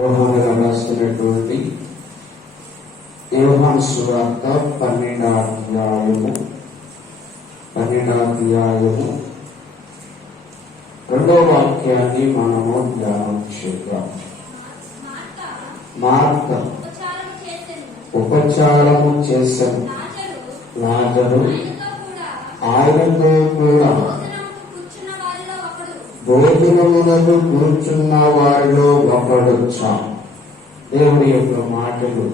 యోహాను రాసినటువంటి యోహాను సువార్త 12వ అధ్యాయము 2వ వాక్యాన్ని మనము ధ్యానం చేద్దాం. మార్త ఉపచారము చేసెను, లాజరు ఆయనతో కూడా భోజనమునకు కూర్చున్న వారిలో ఒకడొచ్చా. దేవుని యొక్క మాటలు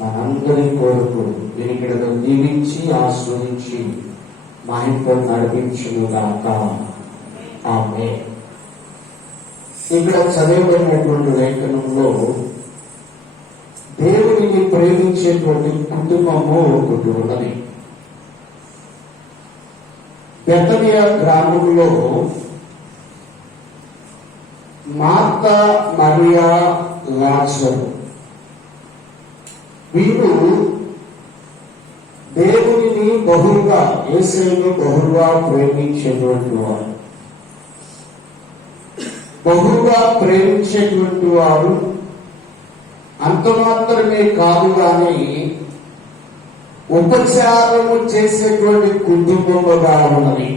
మనందరి కొరకు వినికిడతో దీవించి ఆస్వాదించి మహింతో నడిపించును గాక. ఆమేన్. ఇక్కడ చదివబడినటువంటి లేఖనంలో దేవుడిని ప్రేమించేటువంటి కుటుంబము ఒకటి ఉన్నది. బెతనియా గ్రామంలో మార్త, మరియా, లాజరు వీరు దేవుడిని బహుగా, యేసుని బహుగా ప్రేమించేటువంటి వారు. బహుగా ప్రేమించేటువంటి వారు అంత మాత్రమే కాదు కానీ ఉపచారము చేసేటువంటి కుటుంబముగా ఉన్నది.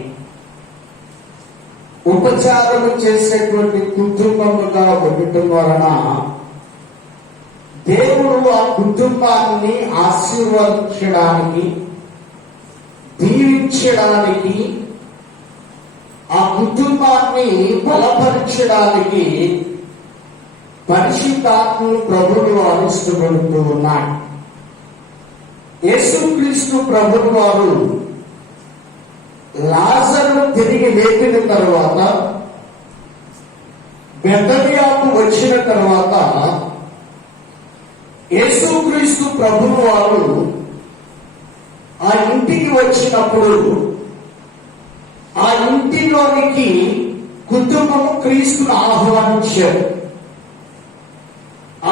ఉపచారము చేసేటువంటి కుటుంబముగా ఉండటం వలన దేవుడు ఆ కుటుంబాన్ని ఆశీర్వదించడానికి, దీవించడానికి, ఆ కుటుంబాన్ని బలపరచడానికి పరిశుద్ధాత్మను ప్రభువు అనుష్ఠిస్తూ ఉన్నాడు. యేసుక్రీస్తు ప్రభువు వారు లాజరు తిరిగి లేపిన తర్వాత, బెతనియాకు వచ్చిన తర్వాత యేసుక్రీస్తు ప్రభువు వారు ఆ ఇంటికి వచ్చినప్పుడు ఆ ఇంటిలోనికి కుటుంబము క్రీస్తును ఆహ్వానించారు.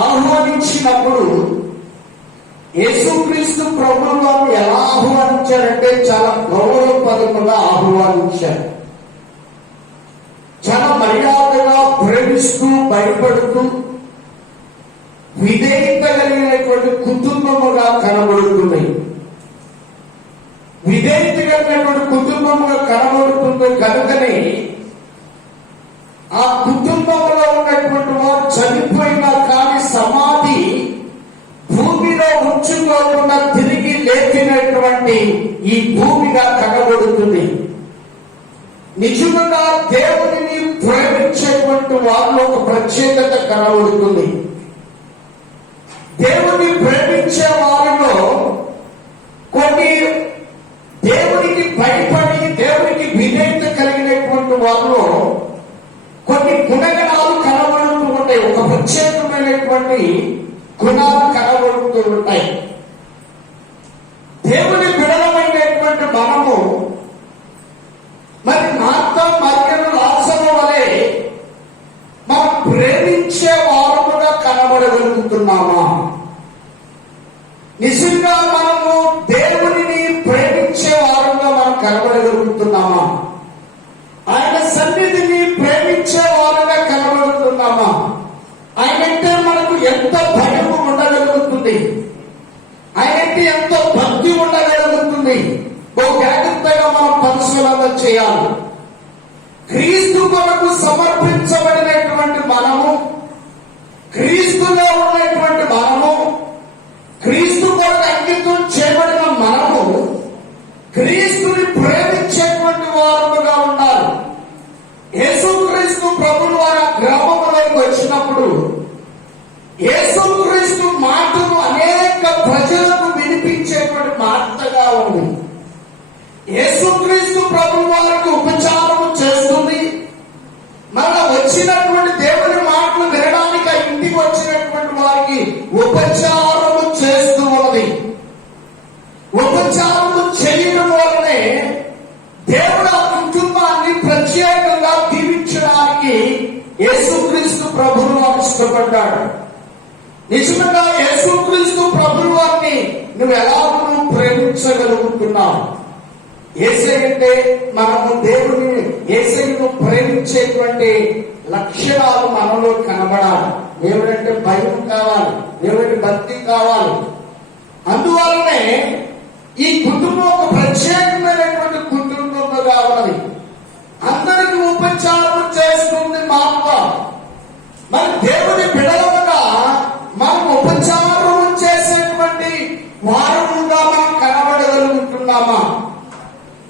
ఆహ్వానించినప్పుడు యేసుక్రీస్తు ప్రభువు వారు ఎలా ఆహ్వానించారంటే చాలా గౌరవపదంగా ఆహ్వానించారు. చాలా మర్యాదగా ప్రేమిస్తూ, భయపడుతూ, విధేయత కలిగినటువంటి కుటుంబముగా కనబడుతుంది. విధేయత కలిగినటువంటి కుటుంబముగా కనబడుతుంది కనుకనే ఆ కుటుంబంలో ఉన్నటువంటి వారు చనిపోయినా కానీ సమాధి భూమిలో ఉంచుకోకుండా తిరిగి లేచినటువంటి ఈ భూమిగా కనబడుతుంది. నిజంగా దేవుడిని ప్రేమించేటువంటి వారిలో ఒక ప్రత్యేకత కనబడుతుంది. దేవుడిని ప్రేమించే వారిలో కొన్ని దేవుడికి భయపడి, దేవుడికి విధేయత కలిగినటువంటి వారిలో కొన్ని గుణగణాలు కనబడుతూ ఉంటాయి. ఒక ప్రత్యేకమైనటువంటి గుణాలు కనబడుతూ ఉంటాయి. దేవుని బిడలమైనటువంటి మనము మరి మార్త, మరియను, లాజరు వలె మనం ప్రేమించే వారముగా కనబడగలుగుతున్నామా? నిజంగా మనము దేవునిని ప్రేమించే వారుగా మనం కనబడగలుగుతున్నామా? ఆయన సన్నిధిని ప్రేమించే వారుగా కనబడుతున్నామా? ఆయనంటే మనకు ఎంత భయము ఉండగలుగుతుంది, ఆయనంటే ఎంతో భక్తి ఉండగలుగుతుంది. బహు జాగ్రత్తగా మనం పరిశీలన చేయాలి. క్రీస్తు కొరకు సమర్పించబడినటువంటి మనము, క్రీస్తులో ఉన్నటువంటి మనము, క్రీస్తు కొరకు అంకితం చేయబడిన మనము క్రీస్తుని ప్రేమించేటువంటి వారముగా ఉండాలి. యేసుక్రీస్తు ప్రభువు వారి గ్రామంలోకి వచ్చినప్పుడు యేసుక్రీస్తు మాటను అనేక ప్రజలకు వినిపించేటువంటి మాటగా ఉంది. యేసుక్రీస్తు ప్రభువు వారికి ఉపచారము చేస్తుంది. మన వచ్చినటువంటి దేవుని మాటలు వినడానికి ఆ ఇంటికి వచ్చినటువంటి వారికి ఉపచారము చేస్తూ ఉన్నది. ఉపచారము చేయడం వల్లనే దేవుడు ఆ కుటుంబాన్ని ప్రత్యేకంగా దీవించడానికి యేసుక్రీస్తు ప్రభువు వారు ఇష్టపడ్డాడు. నిజంగా యేసుక్రీస్తు ప్రభువు వారిని నువ్వు ఎలా ప్రేమించగలుగుతున్నావు? యేసయ్య అంటే మనము దేవుని, యేసయ్యను ప్రేమించేటువంటి లక్షణాలు మనలో కనబడాలి. దేవుడంటే భయం కావాలి, దేవుడి భక్తి కావాలి. అందువల్లనే ఈ కుటుంబం ఒక ప్రత్యేకమైనటువంటి కుటుంబంగా కావాలి. అందరికి ఉపచారం చేస్తుంది మాత్ర. మరి దేవుని బిడలుగా మనం ఉపచారం చేసేటువంటి వారముగా మనం కనబడగలుగుతున్నామా?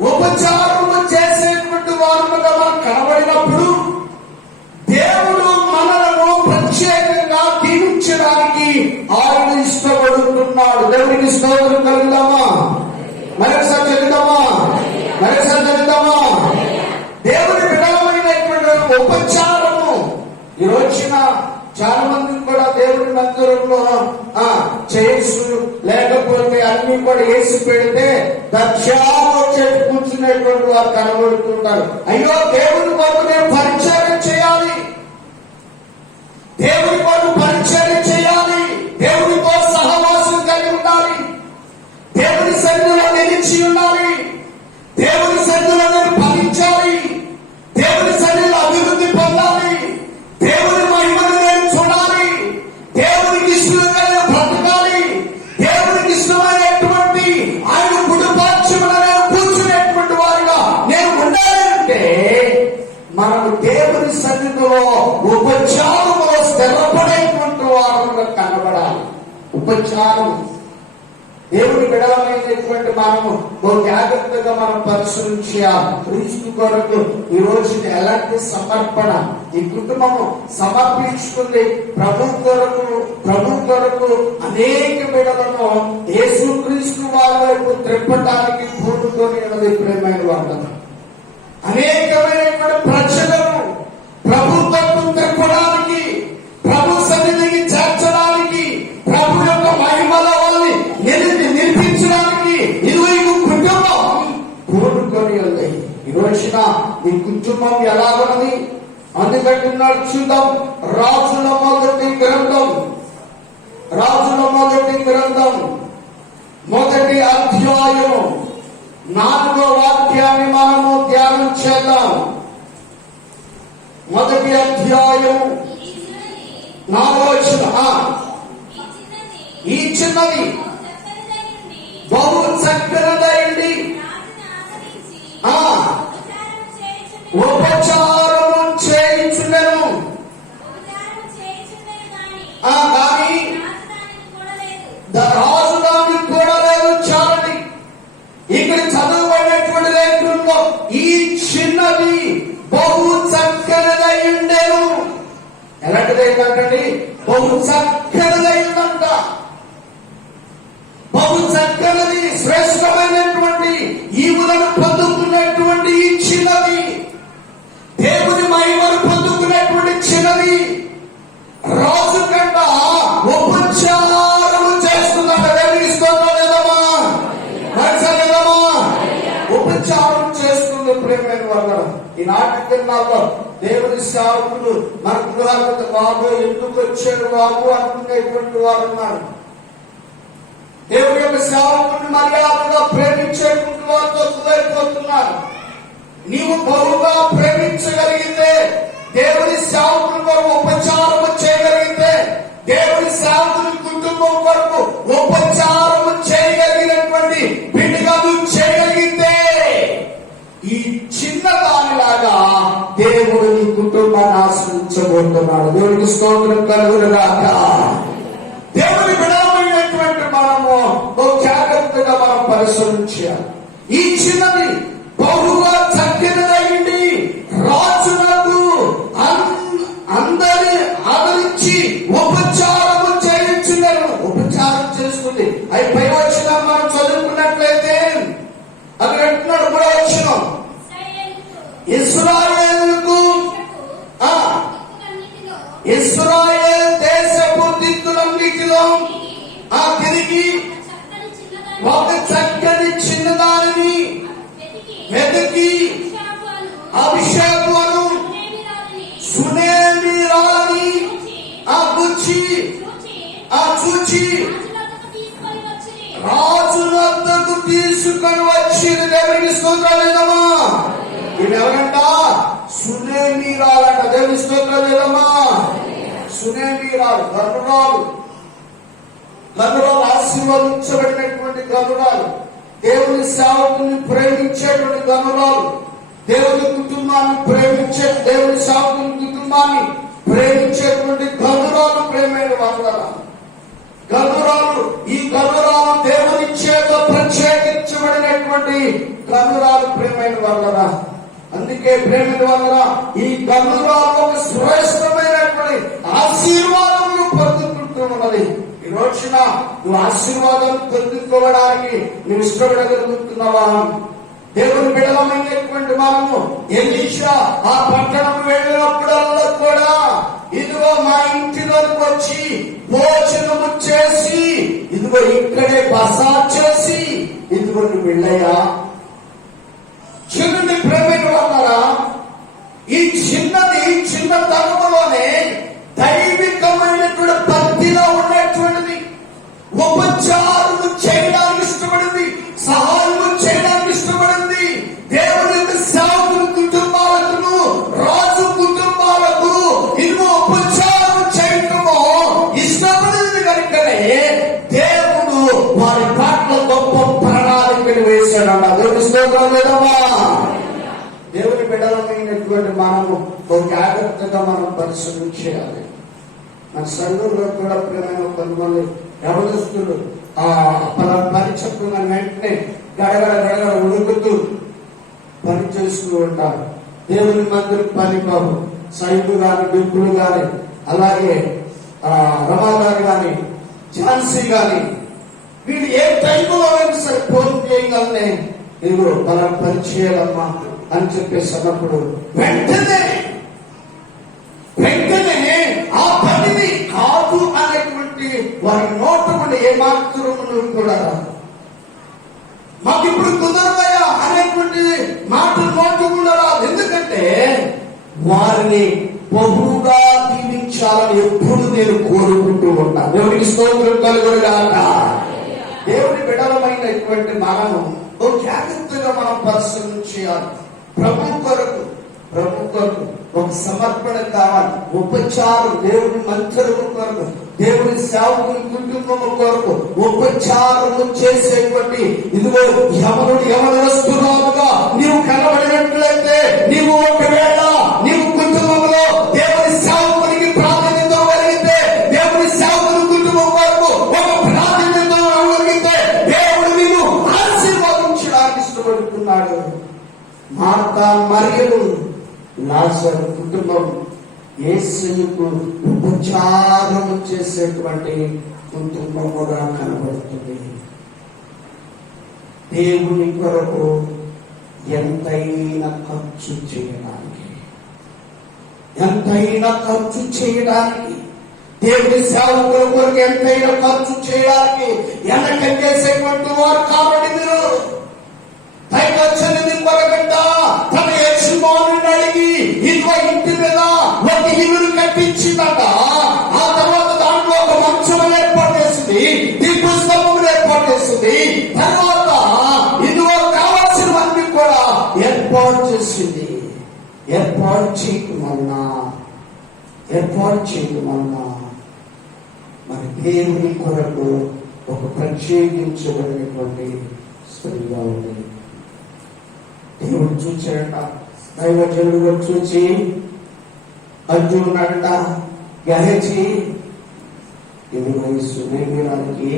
ఉపచారం చేసేటువంటి వారముగా మనం కనబడినప్పుడు దేవుడు మనలను ప్రత్యేకంగా దీవించడానికి ఆయన ఇష్టపడుతున్నాడు. దేవుడికి స్తోత్రం కలుగుదామా? మరొకసారి చదువుదామా? మరొకసారి చదువుదామా? దేవుడి బిడలమైనటువంటి ఉపచారము ఈ రోజున చాలా మంది కూడా దేవుడి మందిరంలో చైర్స్ లేకపోతే అన్ని కూడా వేసి పెడితే దక్షాలో చెట్టు కూర్చునేటువంటి వారు కనబడుతుంటారు. అయ్యో, దేవుడి కొరకు నేను పరిచయం చేయాలి, దేవుడి కొరకు పరిచయం చేయాలి, దేవుడితో సహవాసం కలిగి ఉండాలి, దేవుడి సన్నిధిలో నిలిచి ఉండాలి, దేవుడి సన్నిధిలో నేను ఫలించాలి, దేవుడి సన్నిధిలో అభివృద్ధి పొందాలి, దేవుడి మహిమను నేను చూడాలి, దేవుడికి ఇష్టంగా నేను బ్రతకాలి, దేవుడికి ఇష్టమైనటువంటి ఆయన కుటుంబాక్షమున నేను కూర్చునేటువంటి వారిగా నేను ఉండాలి అంటే మనకు దేవుని సన్నిధిలో ఉపచారములో స్థిరపడేటువంటి వారుగా కనబడాలి. ఉపచారం దేవుని బిడలమైనటువంటి మనము జాగ్రత్తగా మనం పరిశీలించాలి. క్రీస్తు కొరకు ఈ రోజు ఎలాంటి సమర్పణ ఈ కుటుంబము సమర్పించుకుంది. ప్రభు కొరకు అనేక బిడలను యేసుక్రీస్తు వారి వైపు త్రిప్పటానికి పూర్వతోని ప్రేమైన వాళ్ళ అనేకమైనటువంటి ప్రజలను ప్రభు తరపు త్రిప్పడానికి, ప్రభు సన్నిధికి చేర్చడానికి, ప్రభు యొక్క మహిమల వాళ్ళని నిర్మించడానికి ఇరువైపు కుటుంబం కూడుకొని ఉంది. ఈ రోజున ఈ కుటుంబం ఎలాగన్నది అందుకంటే చూద్దాం. రాజుల మొదటి గ్రంథం మొదటి అధ్యాయం 4వ వాక్యాన్ని మనము ధ్యానం చేద్దాం. మొదటి అధ్యాయం 4వ వచనం. ఈ చిన్నది బహు చక్కనదైంది ఉపచారము చేయించుండెను కానీ రాజు దానికి కూడా లేదు. చాలండి, ఇక్కడ చదువుకునేటువంటి లేఖనంలో ఈ చిన్నది బహు చక్కనదైండెను. ఎలాంటిదైందంటండి? బహు చక్కనదైందంట. బహు చక్కనది, శ్రేష్టమైనటువంటి ఈవులను పొందుకున్నటువంటి ఈ చిన్నది, దేవుని మహిమను పొందుకునేటువంటి చిన్నది రాజు కంట ఉపచారము చేస్తుందంట. దేవునికి స్తోత్రం లేదమ్మా? ఉపచారం చేస్తుంది. ప్రేమైన వాళ్ళ ఈనాటి దినాల్లో దేవుని సేవకులు మన గృహాలకు బాబు ఎందుకు వచ్చాడు బాబు అనుకునేటువంటి వారు ఉన్నారు. దేవుని యొక్క సేవకుని మర్యాదగా ప్రేమించేటువంటి వారితో కుదరిపోతున్నారు. నీవు బహుగా ప్రేమించగలిగితే, దేవుని సేవకుని కొరకు ఉపచారము చేయగలిగితే, దేవుని సేవకుని కుటుంబం కొరకు ఉపచారము చేయగలిగినటువంటి బిడ్డగా నువ్వు చేయగలిగితే, ఈ చిన్న దానిలాగా దేవుడు నీ కుటుంబాన్ని ఆశ్రయించబోతున్నాడు. దేవుడికి స్తోత్రం కలుగునుగాక. దేవుని బిడమైనటువంటి మనము జాగ్రత్తగా మనం పరిశీలించాలి. ఈ చిన్నది బహుగా చక్కనిదైంది. రాజులకు అందరి ఆదరించి ఉపచారము చేయించున్నారు. ఉపచారం చేస్తుంది. అవి పై వచ్చిన మనం చదువుకున్నట్లయితే అక్కడ అంటున్నాడు కూడా వచ్చిన ఇశ్రాయేలుకు ఇశ్రాయేల్ దేశపు దిక్కులన్నిటిలో తిరిగి ఒక చక్కని చిన్నదానిని వెతికి అభిషేకమును సునేమిరాని చూచి రాజు వద్దకు తీసుకొని వచ్చి. దేవునికి స్తోత్రం లేదమ్మా? ఇది ఎవరంట? సునేమిరాలంట. దేవుని స్తోత్రం లేదమ్మా? సునేమీరాలు గనురాలు ఆశీర్వదించబడినటువంటి గనురాలు, దేవుని సేవకుని ప్రేమించేటువంటి గనురాలు, దేవుని కుటుంబాన్ని దేవుని సేవకుని కుటుంబాన్ని ప్రేమించేటువంటి గనురాలు, ప్రేమైన గనురాలు. ఈ గనురాలు దేవుని చేత ప్రత్యేకించబడినటువంటి గనురాలు, ప్రేమైన వాళ్ళరా. అందుకే ప్రేమైన వాళ్ళరా, ఈ గనురాలు ఒక శ్రేష్టమైనటువంటి ఆశీర్వాదములు పొందుకుంటూ ఉన్నది. ఈ రోజున నువ్వు ఆశీర్వాదం పొందుకోవడానికి నువ్వు ఇష్టపడగలుగుతున్నావా? దేవుని బిడలమైనటువంటి మనము ఎలీషా ఆ పట్టణం వెళ్ళినప్పుడల్లా కూడా ఇదిగో మా ఇంటిలోకి వచ్చి భోజనము చేసి, ఇదిగో ఇక్కడే బస చేసి, ఇదిగో నువ్వు వెళ్ళయ్యా. చిన్నది ప్రేమైన వాళ్ళరా, ఈ చిన్న తరములోనే దైవికమైనటువంటి భక్తిలో ఉన్నటువంటిది ఉపచారము చేయడానికి ఇష్టపడింది, సహాయము చేయడానికి ఇష్టపడింది. దేవుని సేవకుల కుటుంబాలకు, రాజు కుటుంబాలకు ఇదిగో ఉపచారం చేయటము ఇష్టపడింది కనుకనే దేవుడు వారి పట్ల గొప్ప ప్రణాళికలు వేశాడన్న. దేవుని స్తోత్రం లేదమ్మా. దేవుని బిడ్డలమైనటువంటి మనము జాగ్రత్తగా మనం పరిశీలన చేయాలి. మన సంఘంలో కూడా ప్రేమైన కొంతమంది యవనస్తులు ఆ పని చెప్పుకున్న వెంటనే గడగడ ఉడుకుతూ పని చేస్తూ ఉంటారు. దేవుని మందిర పని బాబు సైన్లు గాని, బిప్పులు గాని, అలాగే రమా గారు గాని, ఝాన్సీ గాని, వీళ్ళు ఏ టైంలో సరే ఫోన్ చేయగలనే ఇదిగో పని చేయాలమ్మా అని చెప్పేసి అన్నప్పుడు వెంటనే ఆ పనిని కాదు అనేటువంటి వారి నోటు ఏమాత్రం కూడా రాదు. మాకు ఇప్పుడు కుదరదయా అనేటువంటి మాట నోటు కూడా రాదు. ఎందుకంటే వారిని బహుగా దీవించాలని ఎప్పుడు నేను కోరుకుంటూ ఉంటాను. దేవునికి స్తోత్రం కలుగునుగాక. దేవుని బిడలమైనటువంటి మనము జాగ్రత్తగా మనం పరిశీలన చేయాలి. ప్రభు కొరకు ఒక సమర్పణ కావాలి. ఉపచారం దేవుని మంత్రము కొరకు, దేవుని సేవకుని కుటుంబము కొరకు ఉపచారము చేసేటువంటి ఇదిగో యవనస్తురాలుగా నీవు కనబడినట్లయితే, నీవు ఒకవేళ నీవు కుటుంబంలో దేవుని సేవకునికి ప్రాధాన్యత కలిగితే, దేవుని సేవకుని కుటుంబం కొరకు ఒక ప్రాధాన్యత కలిగితే, దేవుడు నిన్ను ఆశీర్వదించడానికి ఇష్టపడుతున్నాడు. మార్తా మరియలు లాజరు కుటుంబం యేసుకు ఉపచారము చేసేటువంటి కుటుంబముగా కనబడుతుంది. దేవుని కొరకు ఎంతైనా ఖర్చు చేయడానికి, దేవుని సేవకుల కొరకు ఎంతైనా ఖర్చు చేయడానికి వెనకంటేసేటువంటి వారు కాబట్టి మీరు పైకొచ్చింది కొరకంట తన యజమానుని అడిగి ఇదిగో ఇంటి మీద ఒక ఇల్లును కట్టించిందట. ఆ తర్వాత దాంట్లో ఒక మంచం ఏర్పాటు చేసింది, దీపు స్తంభం ఏర్పాటు చేసింది. తర్వాత ఇదిగో కావాల్సినవన్నీ కూడా ఏర్పాటు చేసింది. ఏర్పాటు చేయటం వలన మరి దేవుని కొరకు ఒక ప్రత్యేకించబడినటువంటి స్త్రీగా ఉంది. దేవుడు చూచాడట, దైవజనుడు చూచి అర్జునుడంట, గహచి ఇదిగో ఈ సునేమిరానికి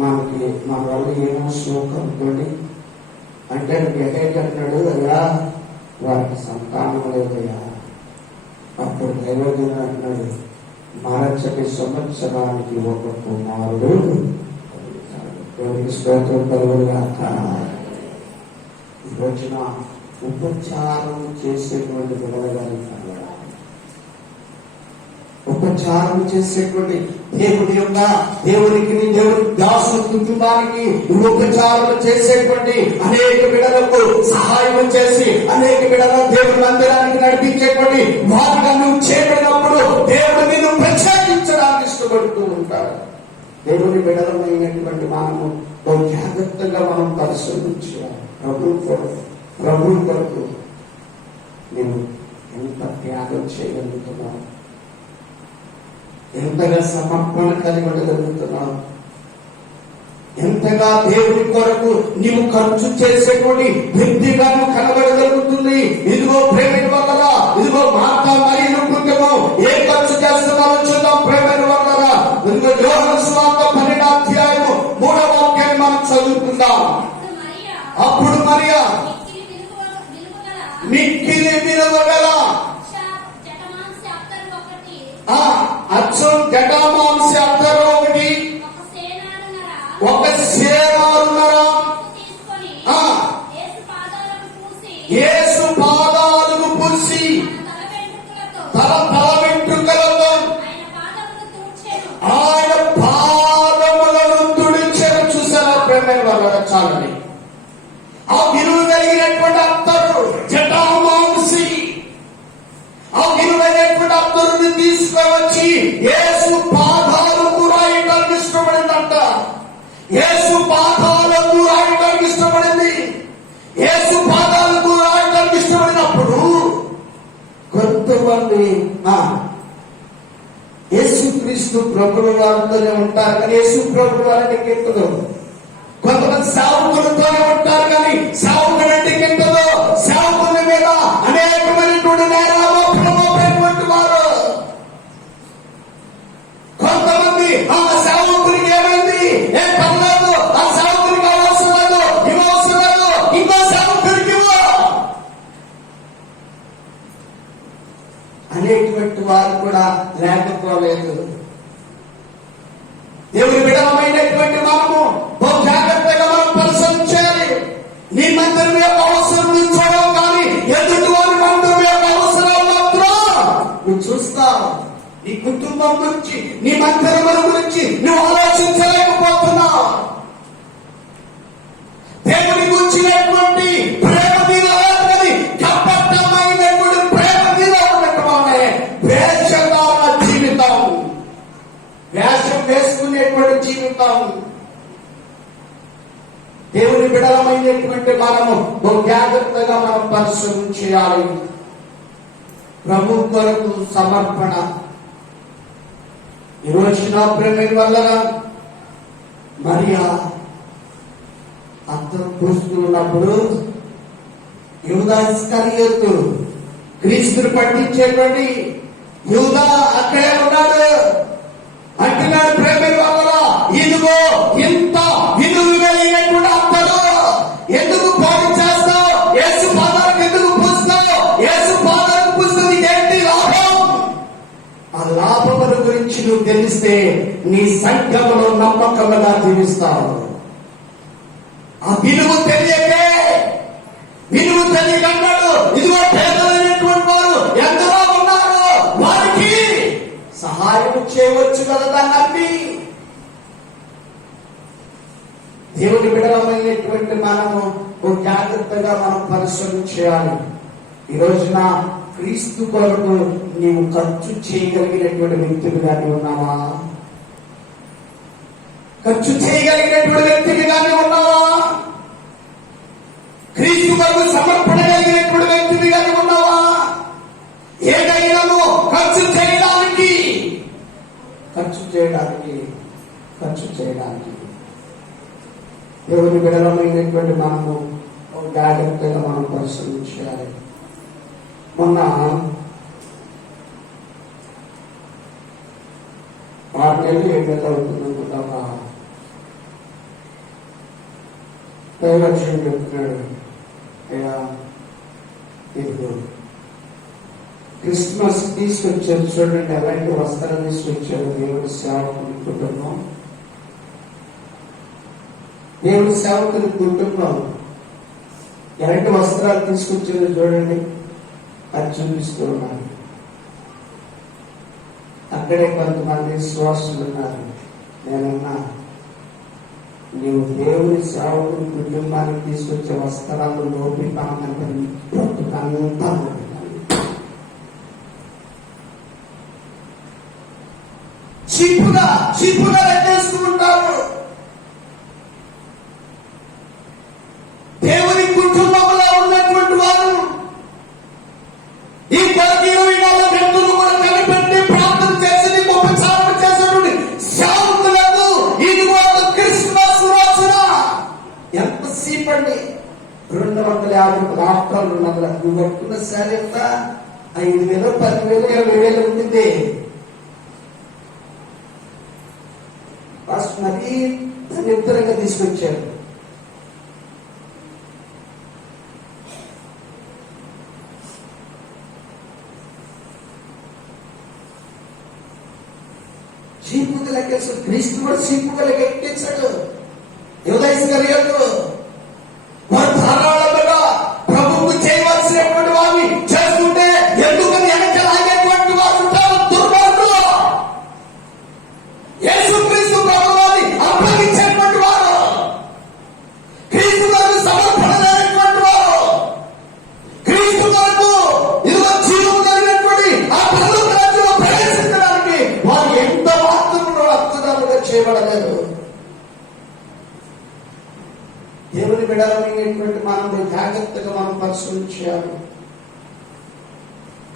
మనకి మన వల్ల ఏమో శోకం అనుకోండి అంటే గహేజ్ అంటాడు, అయ్యా వారికి సంతానం లేదయ్యా. అప్పుడు దైవజనుడు అంటున్నాడు, మరచటి సంవత్సరానికి ఒక కుమారుడు. దేవునికి స్తోత్రం కలుగునుగాక. ఈ రోజున ఉపచారం చేసేటువంటి బిడ్డలుగాని, ఉపచారం చేసేటువంటి దేవునికి దేవుని దాసుల కుటుంబానికి ఉపచారం చేసేటువంటి అనేక బిడ్డలకు సహాయం చేసి అనేక బిడ్డలను దేవుని మందిరానికి నడిపించేటువంటి వారిగా నువ్వు చేయబడినప్పుడు దేవుడు నిన్ను ప్రత్యేకించడానికి ఇష్టపడుతూ ఉంటాడు. దేవుని బిడ్డలమైనటువంటి మనము జాగ్రత్తగా మనం పరిశీలించాలి. ప్రభు కొరకు నేను ఎంత త్యాగం చేయగలుగుతున్నాను, ఎంతగా సమర్పణ కలిగి ఉండగలుగుతున్నావు? ఎంతగా దేవుడి కొరకు నీవు ఖర్చు చేసేటువంటి వ్యక్తిగా నువ్వు కనబడగలుగుతుంది? ఇదిగో ప్రేమైన వల్ల, ఇదిగో మాట మరియు కృత్యము ఏ ఖర్చు చేస్తున్నారో చూద్దాం. ప్రేమైన వల్ల ఇదిగో యోహాను సువార్త 12వ అధ్యాయము 3వ వాక్యాన్ని మనం చదువుకుందాం. అప్పుడు మరియా మిక్కిలి విలువగల అచ్చం జటామాంసి అత్తరు ఒకటి, ఒక సేనాన్నర యేసు పాదాలకు పూసి తల వెంట్రుకలతో ఆయన పాదములను తుడిచెను. చూసారా ప్రేమైన వాళ్ళ చాలని ఆ విలువ కలిగినటువంటి అత్తరు జటామాంసి, ఆ విలువైనటువంటి అత్తరుని తీసుకువచ్చి యేసు పాదాలకు రాయడానికి ఇష్టపడిందంట. యేసు పాదాలకు రాయడానికి ఇష్టపడింది. యేసు పాదాలకు రాయడానికి ఇష్టపడినప్పుడు కొంతమంది యేసుక్రీస్తు ప్రభువు వారితోనే ఉంటారు కానీ యేసు ప్రభువు వారిని కెట్టదు. కొంతమంది సేవకులతోనే ఉంటారు కానీ సేవకులంటే కెట్టదు. సేవకుల మీద అనేకమైనటువంటి నేరారోపణటువంటి వారు. కొంతమంది ఆ సేవకునికి ఏమైంది, ఏం పర్లేదు, ఆ సేవకునికి అవసరం లేదు, ఇవి అవసరం లేదు, ఇంకో సేవకునికి అనేటువంటి వారు కూడా లేకపోలేదు. దేవుని బిడ్డలమైనటువంటి మనము బహు జాగ్రత్తగా మనం పరిశీలించాలి. నీ మందిరం యొక్క అవసరం నువ్వు చూడవు కానీ ఎదుటి వారి మందిరం యొక్క అవసరాలు మాత్రం నువ్వు చూస్తావు. నీ కుటుంబం గురించి, నీ మందిరం గురించి నువ్వు ఆలోచించలేకపోతున్నావు. దేవుని గురించినటువంటి ప్రేమ మీద కానీ కపటమైనటువంటి ప్రేమ మీద ఉన్నటువంటి వేషధారణ జీవితం, వేషం వేసుకునేటువంటి జీవితం. దేవుని బిడలమైనటువంటి మనము జాగ్రత్తగా మనం పరిశ్రమ చేయాలి. ప్రభు కొరకు సమర్పణ. ఈరోజు నా ప్రేమ వల్ల మరియా అంతం పూస్తున్నప్పుడు యూదా ఇస్కరియోతు క్రీస్తుని పట్టించేటువంటి యూదా అక్కడే ఉన్నాడు. అంటున్నాడు ప్రేమ వల్ల, ఇదిగో ఇంత విలువ కలిగినటువంటి అత్తలు ఎందుకు పోటీ చేస్తావు? యేసు పాదాలకు ఎందుకు పూస్తావు? యేసు పాదాలకు పూస్తుంది ఏంటి లాభం? ఆ లాభముల గురించి నువ్వు తెలిస్తే నీ సంఘములో నమ్మకముగా జీవిస్తావు. ఆ విలువ తెలియకే, విలువ తెలియకన్నాడు. ఇదిగో పేదలైనటువంటి వారు ఎందరో ఉన్నారు, వారికి సహాయం చేయవచ్చు కదా దాన్ని నమ్మి. దేవుని బిడలమైనటువంటి మనము జాగ్రత్తగా మనం పరిశ్రమ చేయాలి. ఈ రోజున క్రీస్తు కొరకు నీవు ఖర్చు చేయగలిగినటువంటి వ్యక్తులుగా ఉన్నావా? ఖర్చు చేయగలిగినటువంటి వ్యక్తిగా ఉన్నావా? క్రీస్తు కొరకు సమర్పణ కలిగినటువంటి వ్యక్తిగా ఉన్నావా? ఏదైనా ఖర్చు చేయడానికి దేవుని బిడలమైనటువంటి మనము జాగ్రత్తగా మనం పరిశీలించాలి. మొన్న 6 నెలలు 7 నెలలు అవుతుందనుకుంటా దైవలక్ష్యం చెప్తున్నాడు. ఇదిగో క్రిస్మస్ తీసుకొచ్చారు చూడండి, ఎలాంటి వస్త్రాలు తీసుకొచ్చారు దేవుడి సేవకుని కుటుంబం. దేవుడి సేవకుని కుటుంబం ఎలాంటి వస్త్రాలు తీసుకొచ్చారో చూడండి, అది చూపిస్తూ ఉన్నారు. అక్కడే కొంతమంది విశ్వాసులు ఉన్నారు. నేనన్నా, నీవు దేవుని సేవకుని కుటుంబానికి తీసుకొచ్చే వస్త్రాలు లోపి బ్రతుకంతా చిప్పుగా లెక్కేస్తూ ఉంటారు. దేవుని కుటుంబంలో ఉన్నటువంటి వారు ఈ 24 గంటలు కూడా కనిపెట్టి ప్రార్థన చేసి ఉపచారం మాటలు డాక్టర్లు ఉన్నారు, నువ్వు కట్టుకున్న శారీ ఎంత 5,000, 10,000, 20,000 ఉంటుంది. ఫస్ట్ మరీ నిద్రంగా తీసుకొచ్చారు. చీపుగా లెక్కేస్తాడు. క్రీస్తు కూడా చీపుగా లెక్కించాడు. యూదా ఇస్కరియోతు వారు ధారాళంగా ప్రభువుకు చేయవలసినటువంటి వారిని చేస్తుంటే ఎందుకని వెనక లాగేటువంటి వారు ఉంటారు దుర్మార్గులు. యేసుక్రీస్తు ప్రభువాన్ని అప్పగించేటువంటి వారు, క్రీస్తు కొరకు సమర్పణ లేనటువంటి వారు, క్రీస్తు కొరకు ఇదిగో జీవం కలిగినటువంటి ఆ పరలోక రాజ్యంలో ప్రవేశించడానికి వారు ఎంత మాత్రములో రక్తదారులుగా చేయబడలేదు. దేవుని బిడ్డలమైనటువంటి మనం జాగ్రత్తగా మనం పరిశీలించాలి.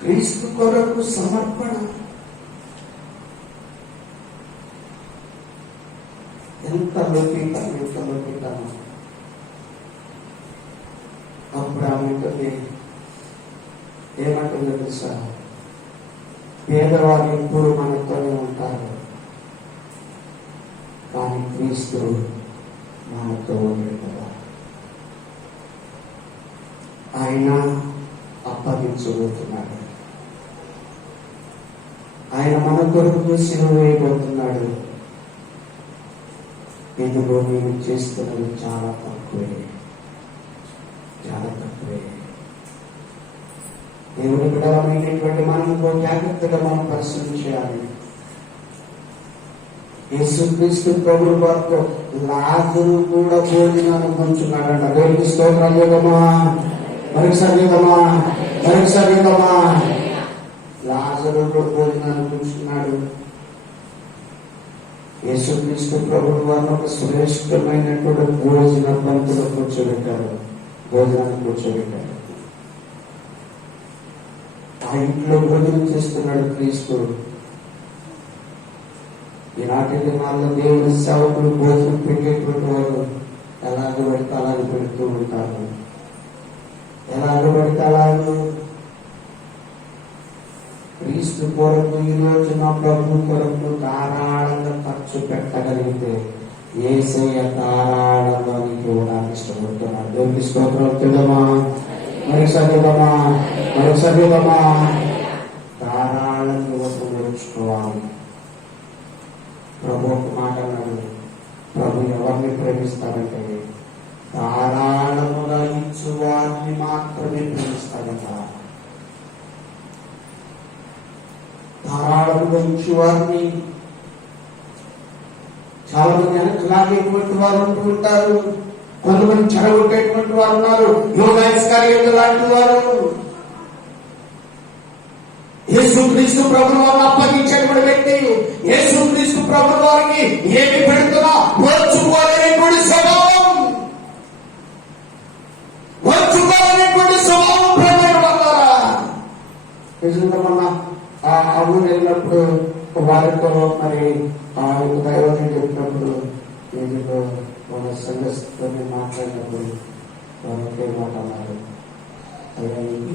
క్రీస్తు కొరకు సమర్పణ ఎంత లోకితనం. అప్పుడు ఆమె ఏమంటుందో తెలుసా, పేదవాళ్ళు ఎప్పుడు మనతోనే ఉంటారు, కానీ క్రీస్తు మనతో ఉండడు కదా. ఆయన అప్పగించబోతున్నాడు. ఆయన మన కొరకు సిలువ వేయబోతున్నాడు. ఇదిగో నేను చేస్తున్నది చాలా తక్కువే. దేవుడి బిడ్డలమైనటువంటి మనము జాగ్రత్తగా మనం పరిశీలించాలి. యేసుక్రీస్తు ప్రభువు వారితో లాజరు కూడా భోజనాన్ని పంచున్నాడంట. దేవుడికి స్తోత్రం చేద్దామా, మరొకసారి లాజరు కూడా భోజనాన్ని పంచున్నాడు. యేసుక్రీస్తు ప్రభువు వారిని ఒక శ్రేష్టమైనటువంటి భోజన పంక్తిలో భోజనాన్ని కూర్చోబెట్టాడు. ఆ ఇంట్లో భోజనం చేస్తున్నాడు క్రీస్తు. ఈనాటి దినాల్లో దేవుని సేవకులు భోజనం పెట్టేటువంటి వారు ఎలాగ పడితే అలాగే పెడుతూ ఉంటారు. క్రీస్తు కొరకు ఈ రోజున ప్రభు కొరకు ధారాళంగా ఖర్చు పెట్టగలిగితే యేసయ్య ధారాళంగా నీకు ఇవ్వడానికి ఇష్టపడుతున్నాడు. దేవునికి స్తోత్రం చెల్దమా, మరొకసారి ధారాళంగా ఇవ్వటం నేర్చుకోవాలి. ప్రభు ఒక మాట అన్నాడు, ప్రభు ఎవరిని ప్రేమిస్తాడంటే ధారాళముగా ఇచ్చు వారిని మాత్రమే ప్రేమిస్తాడంట. ధారాళముగా ఇచ్చు వారిని. చాలా మంది వెనకలాగేటువంటి వారు ఉంటూ ఉంటారు, కొంతమంది చెడగొట్టేటువంటి వారు ఉన్నారు. యూదా ఇస్కరియోతు లాంటి వారు యేసుక్రీస్తు ప్రభువు వారిని అప్పగించేటువంటి వ్యక్తి. యేసుక్రీస్తు ప్రభువు వారికి ఏమి పెడుతున్నా ఓర్చుకోలేనటువంటి స్వభావం నిజంగా మొన్న ఆ ఊరు వెళ్ళినప్పుడు వారితో మరి ఆ దైవాన్ని చెప్పినప్పుడు వీటిలో మన సంఘస్థతో మాట్లాడినప్పుడు వారు ఒకే మాట అన్నారు,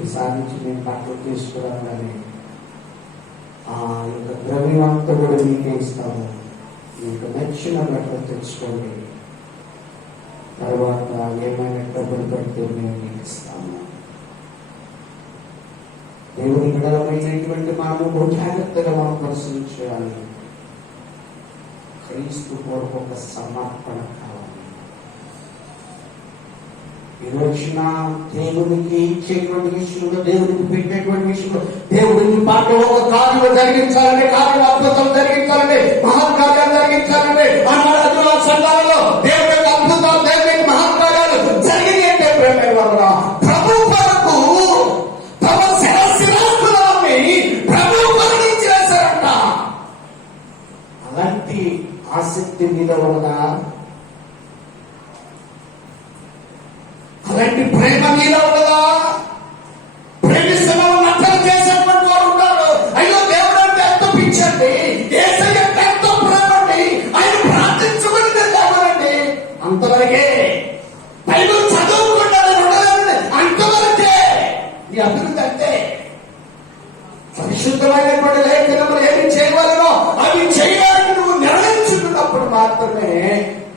ఈసారి నుంచి నేను బట్టలు తీసుకురాగానే ఆ యొక్క ద్రవ్యం అంతా కూడా మీకే ఇస్తాము, మీకు నచ్చిన బట్టలు తెచ్చుకోండి, తర్వాత ఏమైనా డబ్బులు పెడితే మేము మీకు ఇస్తాము. దేవుని బిడ్డలమైనటువంటి మనము జాగ్రత్తగా మనం పరిశీలించాలి. క్రీస్తు కొరకు ఒక సమర్పణ కావాలి. ఈ రోజున దేవునికి ఇచ్చేటువంటి విషయంలో, దేవునికి పెట్టేటువంటి విషయంలో, దేవుడిని పాటలో ఒక కార్యం జరిగించాలంటే, కార్యం అద్భుతం జరిగించాలంటే, మహత్కార్యాలు జరిగించాలంటే, అన్నాడు సంఘాలలో దేవుడి అద్భుతాలు, దేవుడి మహత్కార్యాలు జరిగి అంటే ప్రేమ వల్ల ప్రభు కొరకు తమ శిరస్సులాన్ని ప్రభు కొరకు చేశారంట. అలాంటి ఆసక్తి మీద ఉన్నదా? అలాంటి ప్రేమ మీద ఉన్నదా? ప్రేమిస్తున్న నష్టం చేసేటువంటి వారు ఉంటారు. అయ్యో దేవుడు అంటే ఎంతో పిచ్చండి, యేసయ్య అంటే ఎంతో ప్రేమండి, ఆయన ప్రార్థించమని దేవుడండి, అంతవరకే బైబిల్ చదువుకుంటారు ఉండదండి, అంత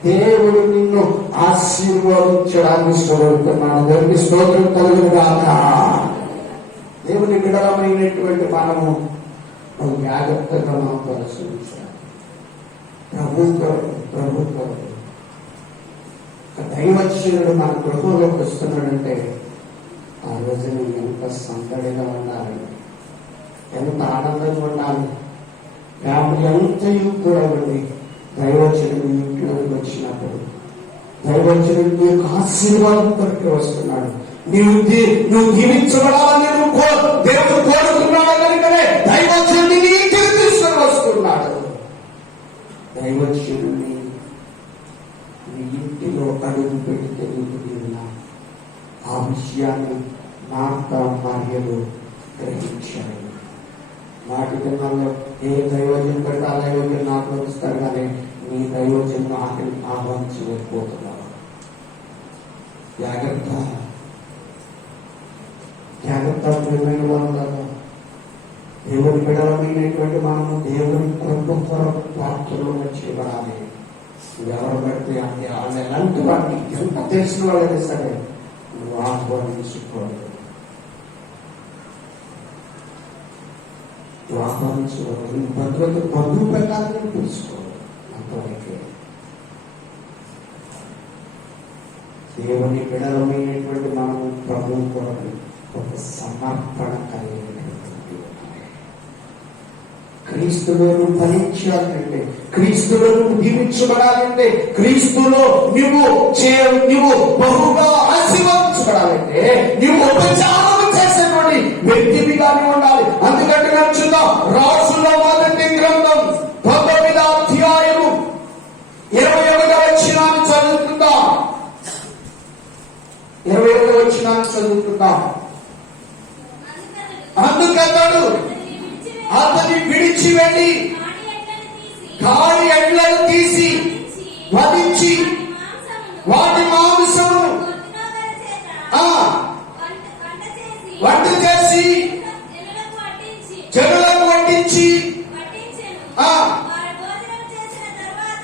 దేవుడు నిన్ను ఆశీర్వదించడానికి ఇష్టపడుతున్నాడు. దేవుని స్తోత్రం కలుగును గాక. దేవుని బిడ్డలమైనటువంటి మనము జాగ్రత్తగా మనం పరిశీలించాలి. ప్రభుత్వం దైవశీలుడు మన గృహంలోకి వస్తున్నాడంటే ఆ రోజు నువ్వు ఎంత సందడిగా ఉండాలి, ఎంత ఆనందంగా ఉండాలి. ఫ్యామిలీ అంతయు కూడా ఉంది. దైవచనుడు ఇంట్లోకి వచ్చినప్పుడు దైవచనుడు నీకు ఆశీర్వాదం కొరకు వస్తున్నాడు. నువ్వు జీవించబడాలని దేవుడు కోరుతున్నాడు కనుకనే దైవచనుడిని నీ ఇంటికి తీసుకొని వస్తున్నాడు. దైవచనుడిని నీ ఇంటిలో అడుగు పెడితే ఆ విషయాన్ని మార్తా మరియలు గ్రహించారు. నాటి దినాల్లో ఏ దైవజన్ కంటే ఆ దైవజన్ నాకు వస్తారు, కానీ నీ దైవజన్ ఆహ్వానించలేకపోతున్నారు. జాగ్రత్త ప్రియమైన వాళ్ళ దేవుని బిడ్డలమైనటువంటి మనము దేవుని ప్రభుత్వ పాత్రలో చేయబడాలి. ఎవరు పడితే అంటే వాళ్ళు ఎలాంటి వాటిని ఎంత తెలిసిన వాళ్ళైనా సరే నువ్వు ఆహ్వానించుకోవాలి. ఆహ్వానించుకోవాలి. బంధువు పెట్టాలని తెలుసుకోవాలి. అంతవరకే దేవుని బిడలమైనటువంటి మనము ప్రభువు కొరకు ఒక సమర్పణ కలిగినటువంటి క్రీస్తులను ఫలించాలంటే, క్రీస్తులను దీవించబడాలంటే, క్రీస్తులో నువ్వు బహుగా ఆశీర్వదించబడాలంటే నువ్వు ఉపచారం చేసేటువంటి వ్యక్తిగానే ఉండాలి. అందుకంటే నచ్చుదా రాసుల మొదటి గ్రంథం 9వ అధ్యాయము 21వ వచనాన్ని చదువుతుందా? 21వ వచనాన్ని చదువుతుందా? అందుకతడు అతని విడిచి వెళ్ళి కాడి ఎడ్లను తీసి వధించి వాటి మాంసమును వంట చేసి జనులకు వడ్డించి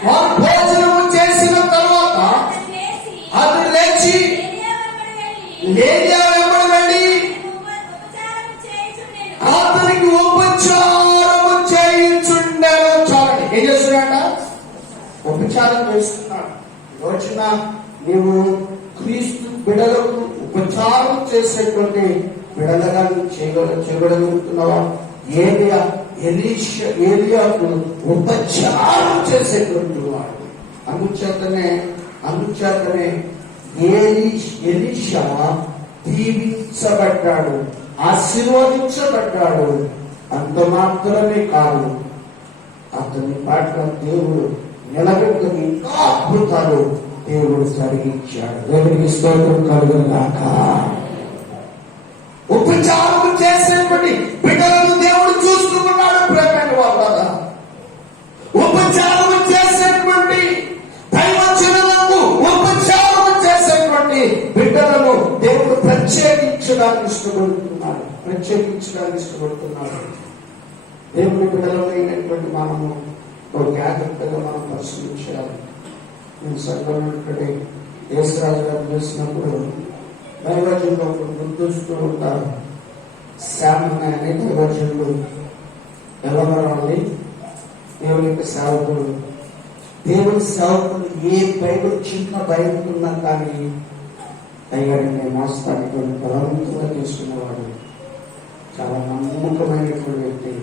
వారు భోజనము చేసిన తర్వాత అతడు లేచి లేనియా వెంబడి వెళ్ళి అతనికి ఉపచారము చేయించుండెను. చాలండి. ఏం చేస్తున్నాడ? ఉపచారం చేస్తున్నాడు. రోజున నీవు క్రీస్తు బిడలకు ఉపచారం చేసేటువంటి బిడలుగా చేయగలుగుతున్నావా? ఏలియాకు ఉపచారం చేసేటువంటి వాడు. అందుచేతనే ఎలీషా దీవించబడ్డాడు, ఆశీర్వదించబడ్డాడు. అంత మాత్రమే కాదు, అతని పట్ల దేవుడు నిలబెట్టుకుని ఇంకా అద్భుతాలు దేవుడు జరిగించాడు. దేవుడికి స్తోత్రం కలుగును గాక. ఉపచారం చేసేటువంటి బిడ్డలను దేవుడు చూస్తున్నాడు. ప్రేమైన వాళ్ళ ఉపచారం చేసేటువంటి దైవజనులకు ఉపచారం చేసేటువంటి బిడ్డలను దేవుడు ప్రత్యేకించడానికి ఇష్టపడుతున్నాడు. దేవుని బిడ్డలమైనటువంటి మనము జాగ్రత్తగా మనం పరిశీలించాలి. నేను సర్వనుడి యేసురాజు గారు చూసినప్పుడు దైవజనులు గుర్తిస్తూ ఉంటారు. శామన్న అనే దైవజనులు ఎవరండి? దేవుని యొక్క సేవకుడు. దేవుని సేవకుడు ఏ బైబిల్ చిన్న బైబిల్ ఉన్నా కానీ అయ్యాడనే మోస్తానికి బలవంతంగా తీసుకునేవాడు. చాలా నమ్మకమైనటువంటి వ్యక్తి.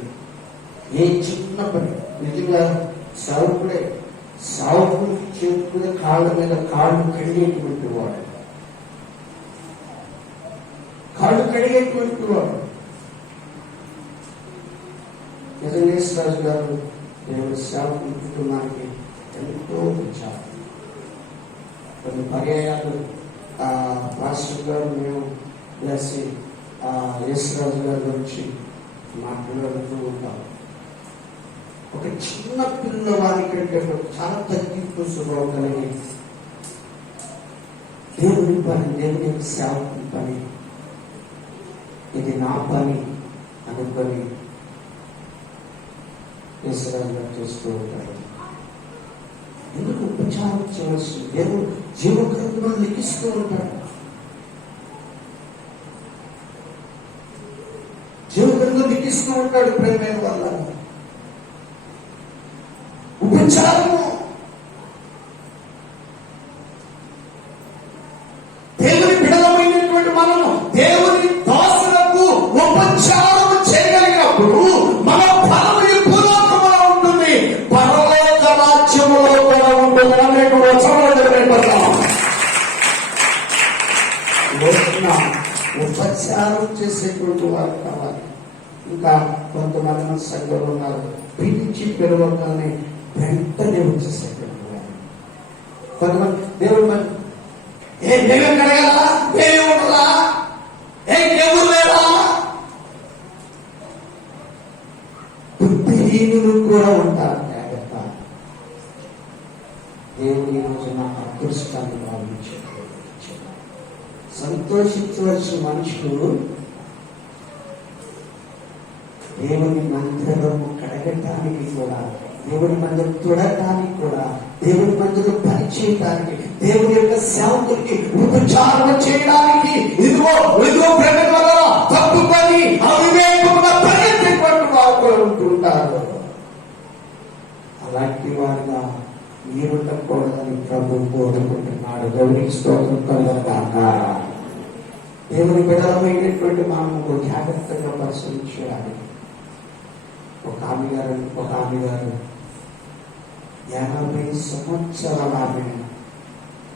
ఏ చిన్న పని నిజంగా సేవకుడే సావుకుడు చేతుకునే కాళ్ళ మీద కాళ్ళు కడిగేటువంటి వాడు. రాజు గారు దేవుడి సేవకుల కుటుంబానికి ఎంతో ఇచ్చారు. కొన్ని పర్యాయాలు మాస్టర్ గారు మేము వేసి యేసురాజు గారి గురించి మాట్లాడుతూ ఉంటాం. ఒక చిన్న పిల్లవాడి కంటే చాలా తగ్గింపు స్వభావం కలిగి దేవుని పని, దేవుని సేవకుని పని, ఇది నా పని అనుకొని యేసురాజు గారు చేస్తూ ఉంటారు. ఎందుకు ఉపచారం చేయవలసి? దేవుడు జీవగ్రంథంలో లిఖిస్తూ ఉంటాడు. జీవగ్రంథం లిఖిస్తూ ఉంటాడు ప్రేమైన వల్ల. ఉపచారము దేవుని బిడలమైనటువంటి మనము దేవుని దాసులకు ఉపచారం చేయగలిగినప్పుడు మన ఫలము ఈ భూలోకములో ఉంటుంది, పరలోక రాజ్యములో కూడా ఉంటుంది. ఉపచారం చేసేటువంటి వారు కావాలి. ఇంకా కొంతమంది మన సంఘంలో ఉన్నారు, పిలిచి పిలవగానే వెంటనే వచ్చేసేటువంటి వారు. కొంతమంది దేవుడు మరి ఏమేమి కడగాలా, ఏమి ఉండదా, ఎవరు లేరా, బుద్ధిహీనులు కూడా ఉంటారు. జాగ్రత్త. దేవుడు ఈ రోజు నా అదృష్టాన్ని భావించాడు. సంతోషించవలసిన మనుషులు దేవుని మందిరము కడగటానికి కూడా, దేవుని మందిరం తుడటానికి కూడా, దేవుని మందిరం పనిచేయడానికి, దేవుని యొక్క సేవకుడికి ఉపచారం చేయడానికి ఇదిగో ప్రేమ వల్ల తప్పుకొని అవివేకముగా పరిగెత్తేటువంటి వారు ఉంటుంటారు. అలాంటి వారిగా మీరుండకూడదని ప్రభు కోరుకుంటున్నాడు. దేవునికి స్తోత్రం కలుగుగాక. దేవుని బిడలమైనటువంటి మనము జాగ్రత్తగా పరిశీలించాలి. ఒక ఆమె గారు 80 సంవత్సరాల ఆమె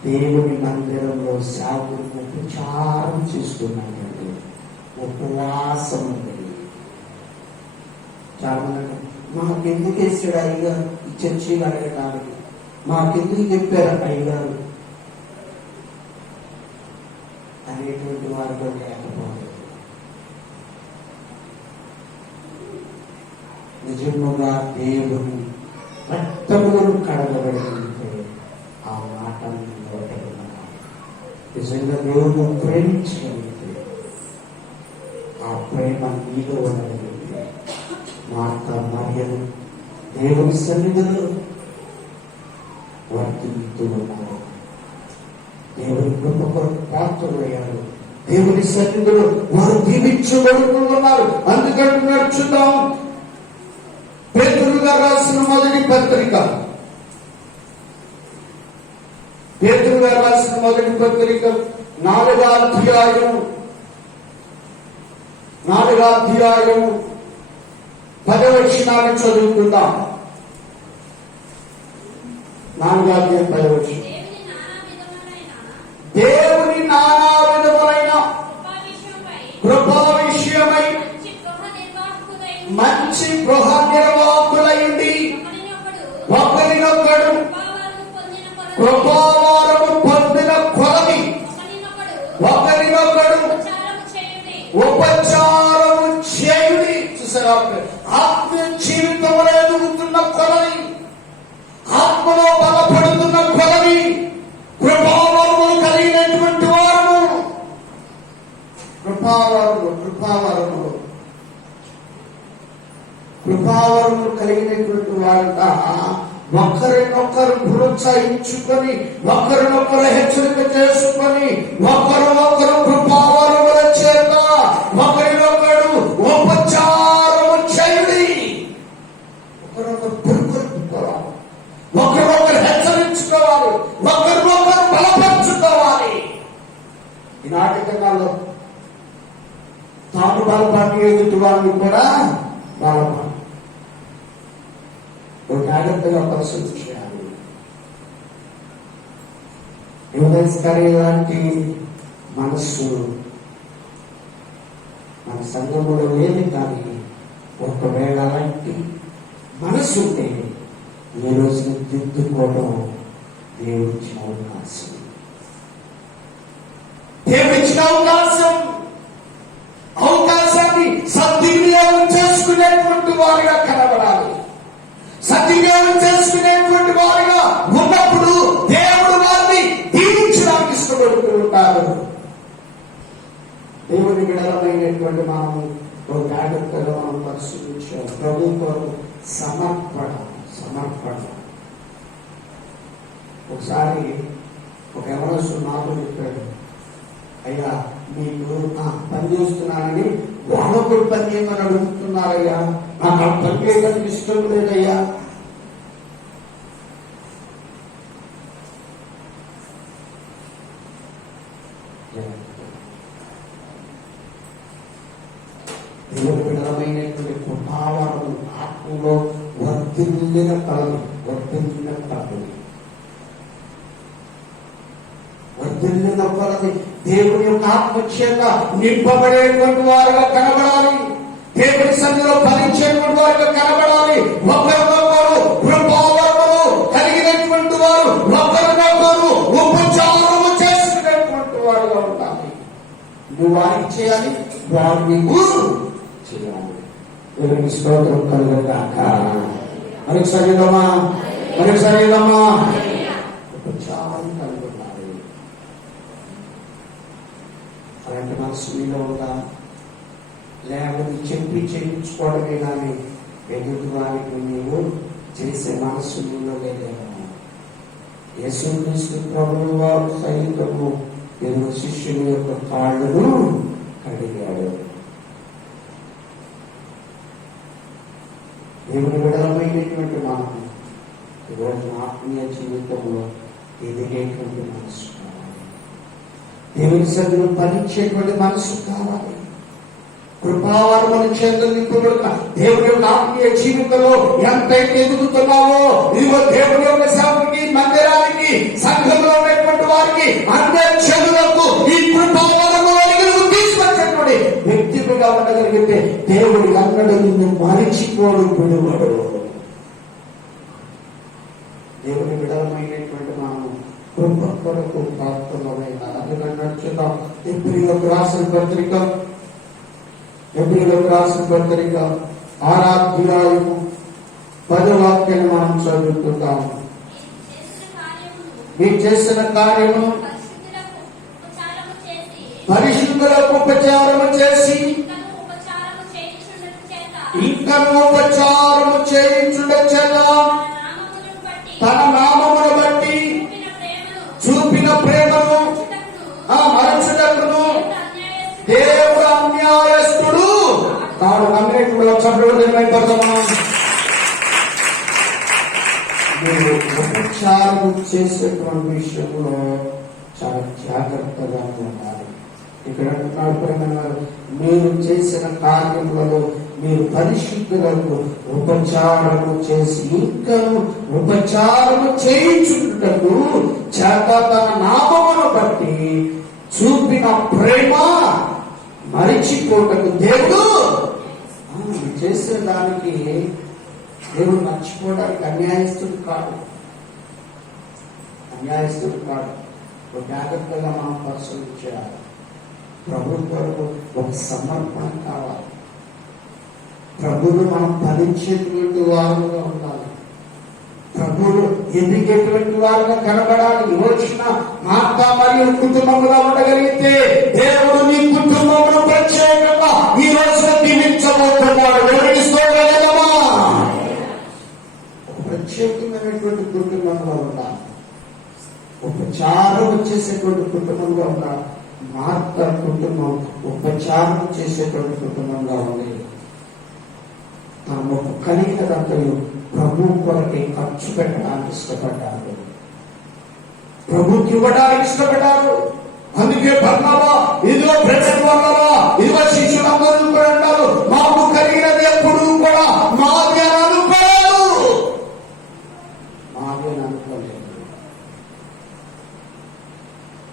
దేవుని మందిరంలో సేవకులకు ఉపచారం చేస్తున్నాడండి. ఉపవాసం ఉంది. చాలా మంది మాకెందుకు వేసాడు అయ్యగారు ఈ చర్చలు అడగడానికి, మాకెందుకు చెప్పారు అయ్యగారు అనేటువంటి వారితో లేకపోలేదు. నిజముగా దేవుని రక్తములను కడగబడితే ఆ మాటలు నిజంగా దేవుడు ప్రేమించగలిగితే, ఆ ప్రేమ నీలో ఉండగలిగితే, మార్తా మరియలు దేవుని సన్నిధిలో వర్తిల్లుతూ ఉన్నారు. దేవుని కృప కొరకు పాత్రలయ్యారు. దేవుని సన్నిధిలో వారు దీవించబడుతున్నారు. అందుకంటే నడుచుదాం. పేతురు గారు రాసిన మొదటి పత్రిక, పేతురు గారు రాసిన మొదటి పత్రిక 4వ అధ్యాయం 10వ వచనాన్ని చదువుకుందాం. 4వ అధ్యాయం 10వ వచనం. దేవుని నానా విధములైన కృపా విషయమై మంచి గృహ నిర్వాహకులైండి ఒకరినొకడు కృపావారము పొందిన కొలది ఒకరినొకడు ఉపచారము చేయుడి. చూసారా, ఆత్మీయ జీవితంలో ఎదుగుతున్న కొలది, ఆత్మలో బలపడుతున్న కొలది కృపావరములు కలిగినటువంటి వారు. కృపావరములు కలిగినటువంటి వారంతా ఒకరినొకరు ప్రోత్సహించుకొని, ఒకరినొకరు హెచ్చరిక చేసుకొని, ఒకరినొకరు కృపావరముల చేత ఒకరినొకరు ఉపచారము చేయుడి. ఒకరొకరు పురుకొల్పుకోవాలి, ఒకరినొకరు హెచ్చరించుకోవాలి, ఒకరినొకరు బలపరుచుకోవాలి. ఈనాటి దినాల్లో తాను బలపడి ఎదుటి వారిని కూడా బలపడి జాగ్రత్తగా పరిశీలించాలి. లాంటి మనస్సు మన సంఘములో లేదు. కానీ ఒకవేళ అలాంటి మనస్సు ఉంటే ఏ రోజున దిద్దుకోవడం దేవుడిచ్చిన అవకాశం. దేవుడిచ్చిన అవకాశాన్ని సద్వినియోగం చేసుకునేటువంటి వారిగా కనబడాలి. సద్వినియోగం చేసుకునేటువంటి వారిగా ఉన్నప్పుడు దేవుడు వారిని దీవించడానికి ఇష్టపడుతూ ఉంటారు. దేవుని బిడలమైనటువంటి మనము జాగ్రత్తగా మనం పరిశీలించాలి. ప్రభు కొరకు సమర్పణ ఒకసారి ఒక ఎవరో నాతో చెప్పాడు, అయ్యా మీకు పని చేస్తున్నానని వాళ్ళొకటి పని చేయమని అడుగుతున్నారయ్యా, నాకు ఆ పని చేయడానికి ఇష్టం లేదయ్యా. దేవుని విడమైనటువంటి కృపావరము ఆత్మలో వర్ధిల్లిన కళలు వర్ధిల్లిన కొలది దేవుని యొక్క ఆత్మచేత నింపబడేటువంటి వారుగా కనబడాలి. దేవుని సన్నిధిలో ఫలించేటువంటి వారుగా కనబడాలి. ఒకరినొకరు కృపావరములు కలిగినటువంటి వారు, ఒకరినొకరు ఉపచారము చేసినటువంటి వారుగా ఉండాలి. నువ్వు వారికి చేయాలి, వారు నీకు చేయాలి. దేవునికి స్తోత్రం కలుగుగాక. మనకు శరీరమా ఉపచారం కలుగుతారు. అలాంటి మనసు మీలో ఉందా? లేకపోతే చెప్పి చేయించుకోవడమే కానీ ఎదుటి వారికి నీవు చేసే మనసు మీలో లేదేమో. యేసుక్రీస్తు ప్రభువు వారు సైనికము ఎదురు శిష్యుల యొక్క కాళ్ళను కడిగాడు. దేవుని విడలమైనటువంటి మనము ఈరోజు ఆత్మీయ జీవితంలో ఎదిగేటువంటి మనసు కావాలి. దేవుని సన్నిధిలో ఫలించేటువంటి మనసు కావాలి. కృపావరముల చేత నింపబడిన దేవుని యొక్క ఆత్మీయ జీవితంలో ఎంతైతే ఎదుగుతున్నావో, ఇదిగో దేవుని యొక్క సేవకి, మందిరానికి, సంఘంలో ఉన్నటువంటి వారికి, అందరి చెవులకు ఈ కృపావరము తీసుకొచ్చినటువంటి వ్యక్తిగా ఉండగలిగితే దేవుడి అన్నడు నిన్ను మరిచిపోడు, విడువడు. దేవుని విడలమైనటువంటి మనం కృప కొరకు ప్రార్థనమైన అందుకన్నట్టుగా ఎబ్రీయులకు రాసిన పత్రిక 6వ అధ్యాయము 10వ వాక్యాన్ని మనం చదువుకుంటాము. మీరు చేసిన కార్యము పరిశుద్ధులకు ఉపచారము చేసి ఇంకను ఉపచారము చేయించుట చేత తన నామమును బట్టి చూపిన ప్రేమను మరచుటకును దేవుడు అన్యాయస్తుడు తాను నమ్మినటువంటి మీరు ఉపచారం చేసేటువంటి విషయంలో చాలా జాగ్రత్తగా ఉండాలి. ఇక్కడ అంటున్నాడు, మీరు చేసిన కార్యములలో మీరు పరిశుద్ధులకు ఉపచారము చేసి ఇంకను ఉపచారము చేయించుటకు చేత తన నామమును బట్టి చూపిన ప్రేమ మరిచిపోటకు దేవుడు చేసే దానికి దేవుడు మర్చిపోవడానికి అన్యాయస్తుడు కాదు. జాగ్రత్తగా మనం పరిశీలించాలి. ప్రభుత్వాలకు ఒక సమర్పణ కావాలి. ప్రభువులు మనం ఫలించేటువంటి వారుగా ఉండాలి. ప్రభువులు ఎదిగేటువంటి వారుగా కనబడాలి. వచ్చిన మార్త మరియు కుటుంబంగా ఉండగలిగితే దేవుడు నీ కుటుంబంలో ప్రత్యేకంగా ఈ రోజున దీవించబోతున్నాడు. వెలిగిస్తోగలమా? ఒక ప్రత్యేకమైనటువంటి కుటుంబంలో ఉండాలి. ఉపచారం చేసేటువంటి కుటుంబంగా ఉండాలి. మార్త కుటుంబం ఉపచారం చేసేటువంటి కుటుంబంగా ఉంది. తమ కలిగినంతయు ప్రభు కొరకే ఖర్చు పెట్టడానికి ఇష్టపడ్డారు. ప్రభుకి ఇవ్వడానికి ఇష్టపడ్డారు. అందుకే బర్నబా ఇదిగో బ్రదర్ వల్లరా ఇదిగో శిష్యులందరూ కూడా అంటారు, మాకు కలిగినది ఎప్పుడు కూడా మాది అని అనుకోలేదు.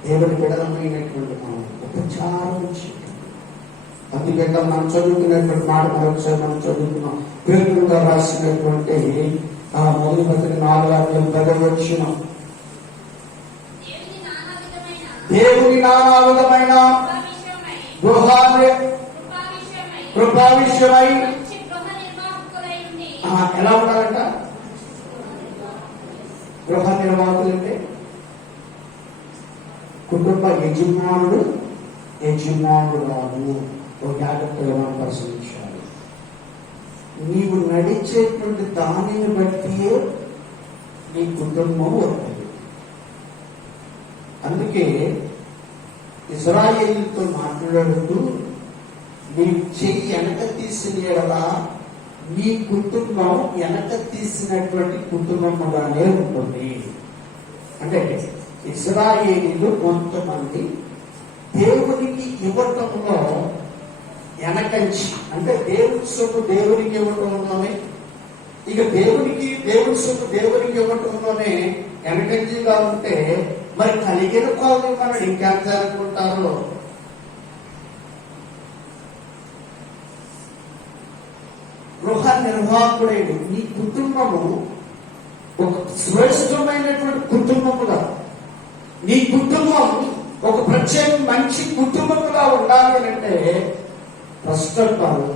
దేవుడి బిడలమైనటువంటి మనం ఉపచారం చేయడం. అందుకే మనం చదువుకునేటువంటి మాట మరొకసారి మనం చదువుకున్నాం. పేతురుగా రాసినటువంటి మొదటి పత్రిక 4వ అధ్యాయం 10వ వచనం, దేవుని నానా విధమైన కృపా విషయమై ఎలా ఉంటారంట? గృహ నిర్వాహకులు అంటే కుటుంబ యజమానుడు రాదు. ఒక జాగ్రత్తగా మనం పరిశీలించాలి. నీవు నడిచేటువంటి దానిని బట్టి నీ కుటుంబం ఉంటుంది. అందుకే ఇశ్రాయేలుతో మాట్లాడుతూ నీ చెయ్యి వెనక తీసిన యెడల నీ కుటుంబం వెనక తీసినటువంటి కుటుంబముగానే ఉంటుంది. అంటే ఇశ్రాయేలీలు కొంతమంది దేవునికి ఇవ్వటంలో వెనకంచి, అంటే దేవుని సొమ్ము దేవునికి ఇవ్వటంలోనే, ఇక దేవుని సొమ్ము దేవునికి ఇవ్వటంలోనే వెనకంజిగా ఉంటే మరి కలిగిన కోపం మనం ఇంకెంత అనుకుంటారో. గృహ నిర్వాహకుడైన నీ కుటుంబము ఒక శ్రేష్టమైనటువంటి కుటుంబముగా, నీ కుటుంబం ఒక ప్రత్యేక మంచి కుటుంబముగా ఉండాలి అంటే ఫస్ట్ ఆఫ్ ఆల్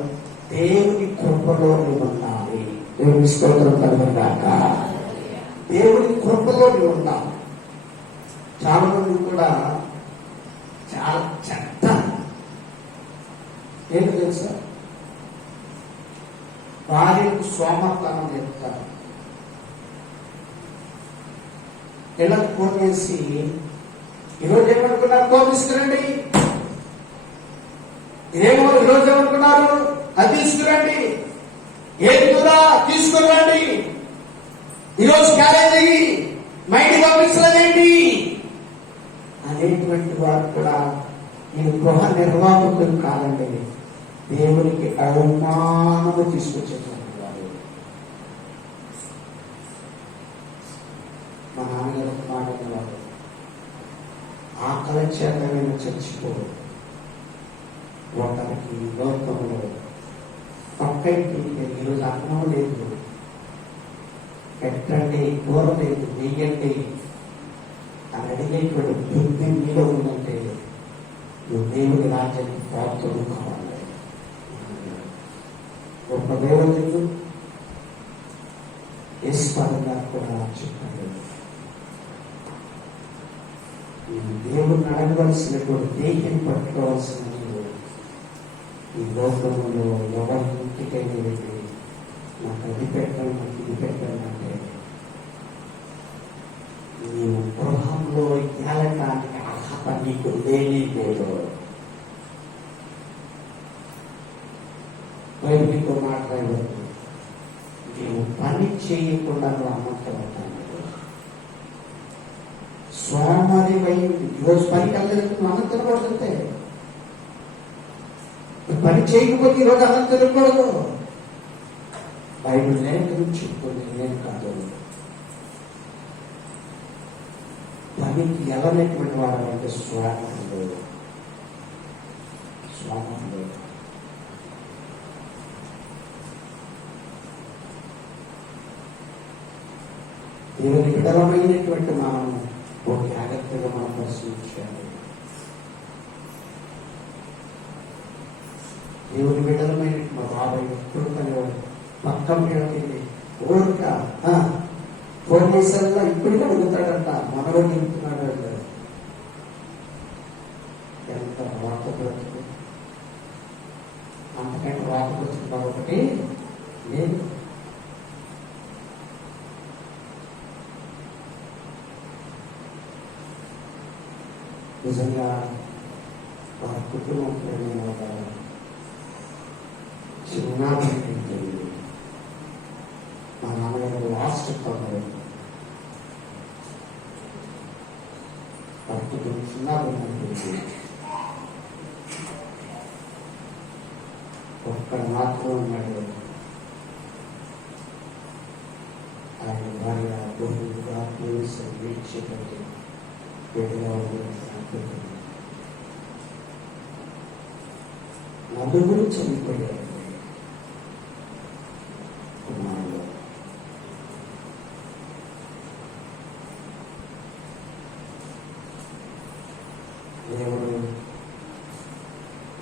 దేవుని కృపలో ఉండాలి. దేవుని స్తోత్రం కలుగుగాక. దేవుని కృపలో ఉండాలి. చాలా మంది కూడా చాలా చెత్త ఏంటి తెలుసా, భార్యకు సోమర్తనం చెప్తారు. ఇళ్ళకు ఫోన్ చేసి ఈరోజు ఏమనుకున్నారు, ఫోన్ తీసుకురండి, ఇదేమో ఈరోజు ఏమనుకున్నారు, అది తీసుకురండి, ఏం కూడా తీసుకురండి, ఈరోజు క్యారేజ్ అయ్యి మైండ్ పంపించలేదేంటి అనేటువంటి వారు కూడా నేను గృహ నిర్వాహకులు కాదండి, దేవునికి అవమానము తీసుకొచ్చేటువంటి వారు. మా నాన్నగారు మాట్లాడేవారు, ఆకలి చేత నేను చచ్చిపోదు, ఒకరికి లోకంలో పక్కకి ఈరోజు అన్నం లేదు, పెట్టండి, కూర లేదు, వెయ్యండి అని అడిగేటువంటి బుద్ధి మీలో ఉందంటే నువ్వు దేవుని రాజ్యానికి పాత్రలు కావాలి. గొప్ప దేవుడు యేసుపాదంగా కూడా చెప్పాడు, దేవుడిని అడగవలసినటువంటి దేహం పట్టుకోవాల్సిన ఈ లోకంలో ఎవరి ఇంటికైనా వెళ్ళి నాకు అది పెట్టాను, నాకు ఇది పెట్టాను అంటే నీవు గృహంలో ఏలటానికి అర్హత నీకు లేని లేదు. బైబిల్తో మాట్లాడవద్దు, నీవు పని చేయకుండా నువ్వు అమ్మకమవుతాను. సోమరి వైపు ఈరోజు పనికి వెళ్ళలేదు, నువ్వు అన్నం తినకూడదంటే, పని చేయకపోతే ఈరోజు అన్నం తినకూడదు. బైబిల్ నేను చెప్తుంది, నేను కాదు. పనికి ఎవరైనటువంటి వాడు అంటే స్వాములు. దేవుని బిడ్డలమైనటువంటి మనము ఒక జాగ్రత్తగా మనం పరిశీలించాలి. దేవుని బిడ్డలమైన మా బాబాయ్ ఎప్పుడు కలివాడు పక్కన పిల్లలకి ఓరిక ఫోన్ చేసేలా ఇప్పటికీ అడుగుతాడంట, మనలో నింపుతున్నాడు అంటారు. ఎంత వార్త బ్రతుకు, అంతకంటే వార్త బ్రతుకు ఒకటి లేదు. నిజంగా వారి కుటుంబం చిన్న మా నాన్నగారు లాస్ట్ వారి కుటుంబం చిన్న ఒక్కడు మాత్రం ఉన్నాడు. ఆయన భార్య బహుగా పోలీసులు వీక్షించి నలుగురు చనిపోయారు. దేవుడు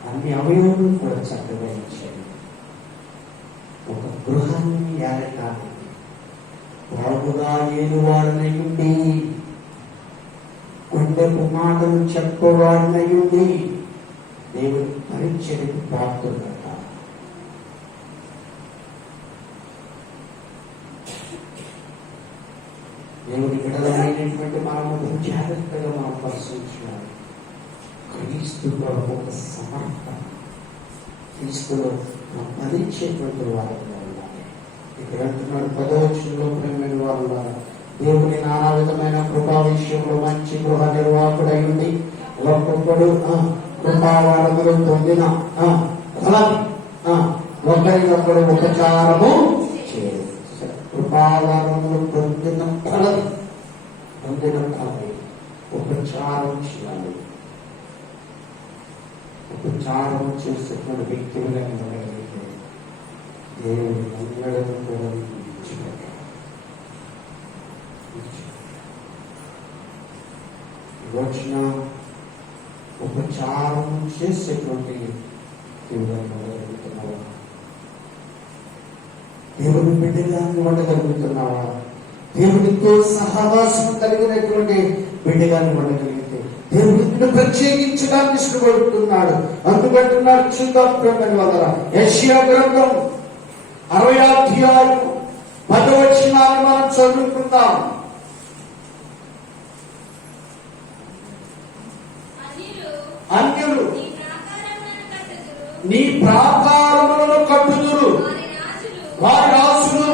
అన్ని అవయవాలు కూడా చక్కగా ఇచ్చాడు. ఒక గృహాన్ని ఏలటానికి బాగుగా ఏలువాడనై ఉండి, కొండకు మాటలు చెప్పవాడనై ఉండి దేవుడి పరీక్షకు పాత్రుడట. దేవుని బిడ్డలమైనటువంటి మనము జాగ్రత్తగా మనం పరిశీలించాలి. క్రీస్తు కొరకు ఒక సమర్పణ, క్రీస్తులో మరించేటువంటి వారిగా ఉండాలి. ఇక్కడ అంటున్నాడు 10వ వచనంలో, ప్రేమైన వారు దేవుని నానా విధమైన కృపా విషయంలో మంచి గృహ నిర్వాహకుడై ఉండి ఒక్కొక్కడు కృపావరములు పొందిన ఒకరినొకడు ఉపచారము చేయదు. కృపావరములు పొందిన ఫలం ఉపచారం చేయాలి. ఉపచారం చేసేటువంటి వ్యక్తులుగా ఉండగలిగితే దేవుని అందరిని కూడా రోజున ఉపచారం చేసేటువంటి ఉండగలుగుతున్నావా? దేవుని బిడ్డగా ఉండగలుగుతున్నావా? దేవునితో సహవాసం కలిగినటువంటి బిడ్డగా ఉండగలిగితే దేవుడిని ప్రత్యేకించడానికి ఇష్టపడుతున్నాడు. అందుకంటున్నాడు, చూద్దాం ప్రేమ వల్ల యెషయా గ్రంథం 60వ అధ్యాయం 10వ వచనాన్ని మనం చదువుకుందాం. అన్యులు నీ ప్రాకారములను కట్టుదురు, వారి రాజులు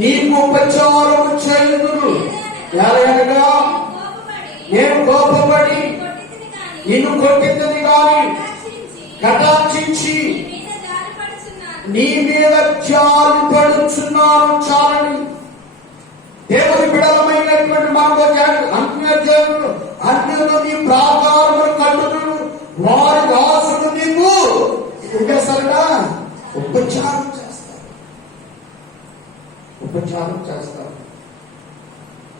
నీకు ఉపచారము చేయుదురు. ఎలాగనగా నేను కోపపడి నిన్ను కొట్టిందని గాని కటాక్షించి నీ మీద జాలి పడుచున్నాను చాలని. దేవుని బిడలమైనటువంటి మనకు అన్యులు నీ ప్రాకారములు కట్టుదురు, వారి రాజులు నీకు ఇంకేసరిగా ఉపచారం చేస్తారు.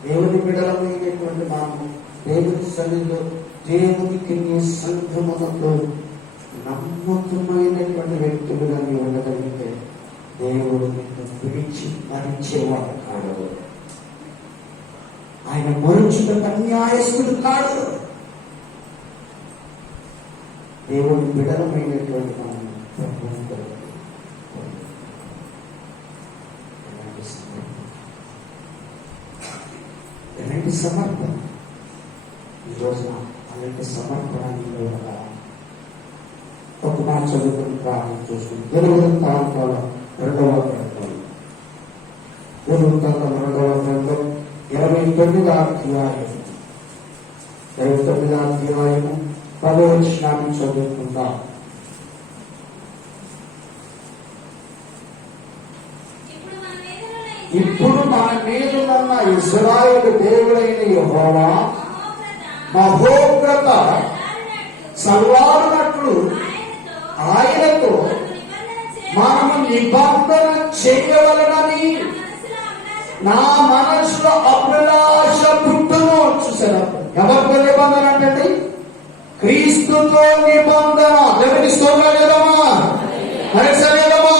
దేవుని బిడలమైనటువంటి మనము దేవుని సన్నిధిలో దేవునికి నీ సంఘమునకు నమ్మకమైనటువంటి వ్యక్తులుగా నీ ఉండగలిగితే దేవుడు నిన్ను పిలిచి మరించేవాడు కాడు. ఆయన మరుచుటకు అన్యాయస్తుడు కాడు. దేవుని బిడలమైనటువంటి మనం ఎలాంటి సమర్పణ ఈ రోజున అలాంటి సమర్పణ ఒక మాట చదువుకుని ప్రారంభం చూసుకుని తెలుగు వృత్తాంతాల 2వ గ్రంథం 29వ అధ్యాయం 10వ వచనాన్ని చదువుకుందాం. ఇప్పుడు మన మీదున్న ఇశ్రాయేలు దేవుడైన యెహోవా మహోగ్రత సల్వారునట్లు ఆయనతో మనము నిబంధన చేయవలనని నా మనసులో అభిలాష పుట్టును. చూసారా, ఎవరితో నిబంధన అంటే? క్రీస్తుతో నిబంధన. దేవుని స్తోత్రం లేదమ్మా, లేదమ్మా.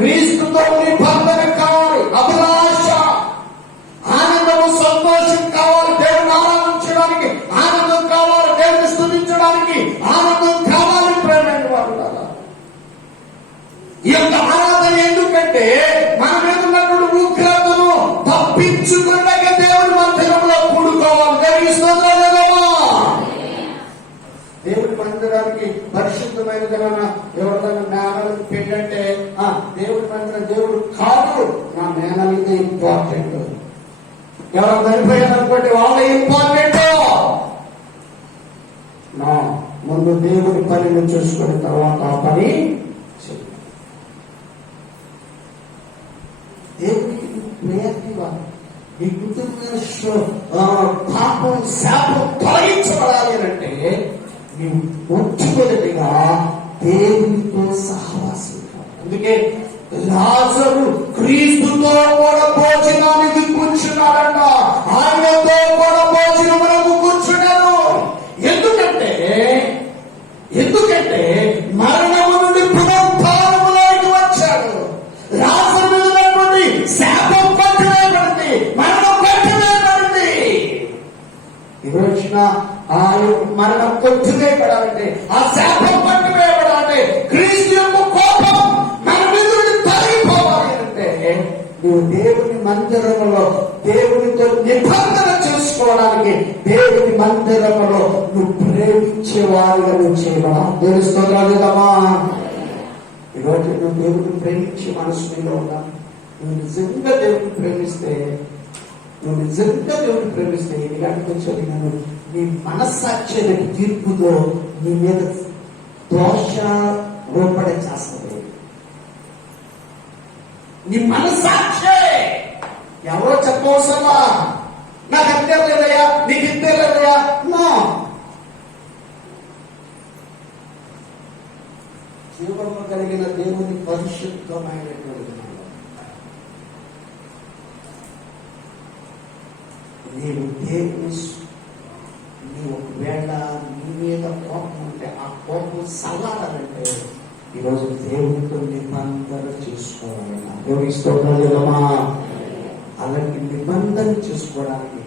క్రీస్తుతో నిబంధన కావాలి, అభిలాష, ఆనందము, సంతోషం కావాలి. దేవుని ఆరాధించడానికి ఆనందం కావాలి, దేవుని స్తుతించడానికి ఆనందం కావాలి. ప్రేమైన వారు, ఈ యొక్క ఆరాధన ఎందుకంటే మన మీద ఉన్నటువంటి ఉగ్రతను తప్పించుకున్నాక దేవుని మందిరంలో కూడుకోవాలి. దేవుని స్తోత్రం లేదమ్మా. దేవుని మందిరానికి పరిశుద్ధమైన ఎవరిదైనా మేనలకు పెళ్ళంటే దేవుడి మందిరం దేవుడు కాదు, నా మేనలకి ఇంపార్టెంట్. ఎవరు చనిపోయారనుకోండి వాళ్ళే ఇంపార్టెంట్. నా ముందు దేవుడి పనిని చూసుకున్న తర్వాత ఆ పని దేవుడికి ప్రయత్నిగా ఈ కుటుంబ పాపం శాపం తొలగించబడాలి అంటే నీవు మొట్టమొదటిగా దేవునితో సహవాసం. అందుకే లాజరు క్రీస్తుతో కూడా భోజనానికి కూర్చున్నాడంట. ఆయనతో కూడా భోజనములకు కూర్చున్నాడు. ఎందుకంటే మరణము నుండి పునరుద్ధానములోకి వచ్చాడు. లాజరు మీద నుండి శాపం పట్టివేయబడింది, మరణం పట్టివేయబడింది. ఈ రోజున ఆ మరణం కొట్టివేయబడాలంటే, ఆ శాపం పట్టివేయబడాలంటే, క్రీస్తు యొక్క కోపం మన మీద నుండి తొలగిపోవాలి అంటే నువ్వు దేవుని మందిరములో దేవునితో నిబంధన చేసుకోవడానికి దేవుని మందిరములో నువ్వు ప్రేమించే వారిగా నువ్వు చేయబడా. దేవుని స్తోత్రాలు కదమ్మా. ఈరోజు నువ్వు దేవుని ప్రేమించే మనసు నీలో ఉన్నా. నువ్వు నిజంగా దేవుని ప్రేమిస్తే ఇలాంటి చదివినాను, నీ మనస్సాక్షి తీర్పుతో నీ మీద దోష రూపడే చేస్తుంది. నీ మనస్సాక్షే ఎవరో చెప్పవసరమా, నాకు అంతే లేదయ్యా, నీకు ఇంతే లేదయ్యా. జీవము కలిగిన దేవుని పరిశుద్ధమైనటువంటి నీవు దేవుని నీ ఒకవేళ నీ మీద కోపం ఉంటే ఆ కోపం సల్లాలంటే ఈరోజు దేవునితో నిబంధన చేసుకోవాలి. దేవుని స్తోత్రమా. అలాంటి నిబంధన చేసుకోవడానికి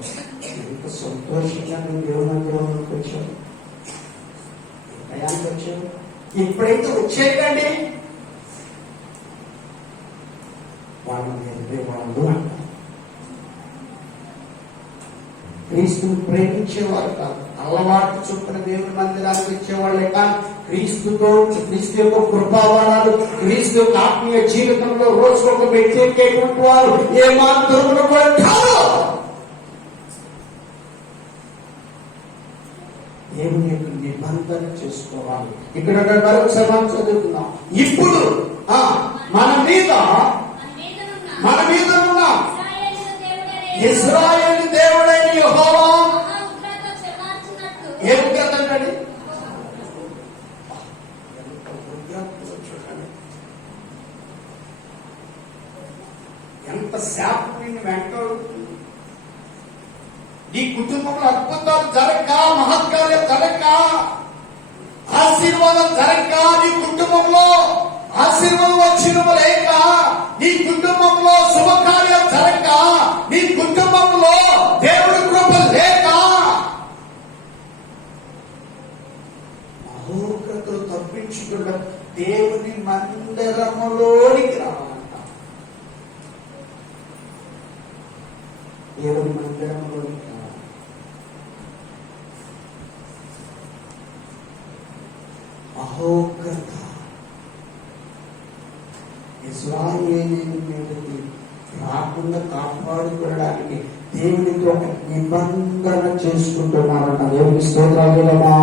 ఎంత సంతోషంగా నువ్వు దేవునికి వచ్చావు, భయానికి వచ్చావు. ఇప్పుడైతే వచ్చేయండి వాళ్ళు క్రీస్తుని ప్రేమించేవారు కాదు, అలవాటు చొప్పున దేవుని మందిరానికి వచ్చేవాళ్ళే కాదు, క్రీస్తు యొక్క కృపావరాలు, క్రీస్తు యొక్క ఆత్మీయ జీవితంలో రోజుకొక వ్యక్తికేటువంటి వారు ఏమాత్రం కూడా కాదు. దేవుని యొక్క నిబంధన చేసుకోవాలి. ఇక్కడ మరొకసారి చదువుతున్నాం. ఇప్పుడు మన మీద ఉన్న ఇశ్రాయేలు దేవుడైన యెహోవా ఏ ఉగ్రత అండి, ఎంత శాపం నిన్ను వెంటాడుతుంది. నీ కుటుంబంలో అద్భుతాలు జరగక, మహత్కార్యం జరగక, ఆశీర్వాదం జరగక, నీ కుటుంబంలో ఆశీర్వాదం వచ్చినము లేక, నీ కుటుంబంలో శుభకార్యం జరగక, నీ కుటుంబంలో దేవుడి కృప లేక మహోగ్రతలు తప్పించుకున్న దేవుని మందిరములోనికి రావాలంట. దేవుని మందిరములోనికి మహోగ్రత ఇశ్రాయేలు మీదకి రాకుండా కాపాడుకోవడానికి దేవునితో ఒక నిబంధన చేసుకుంటున్నారన్న. దేవుని స్తోత్రాలుమా.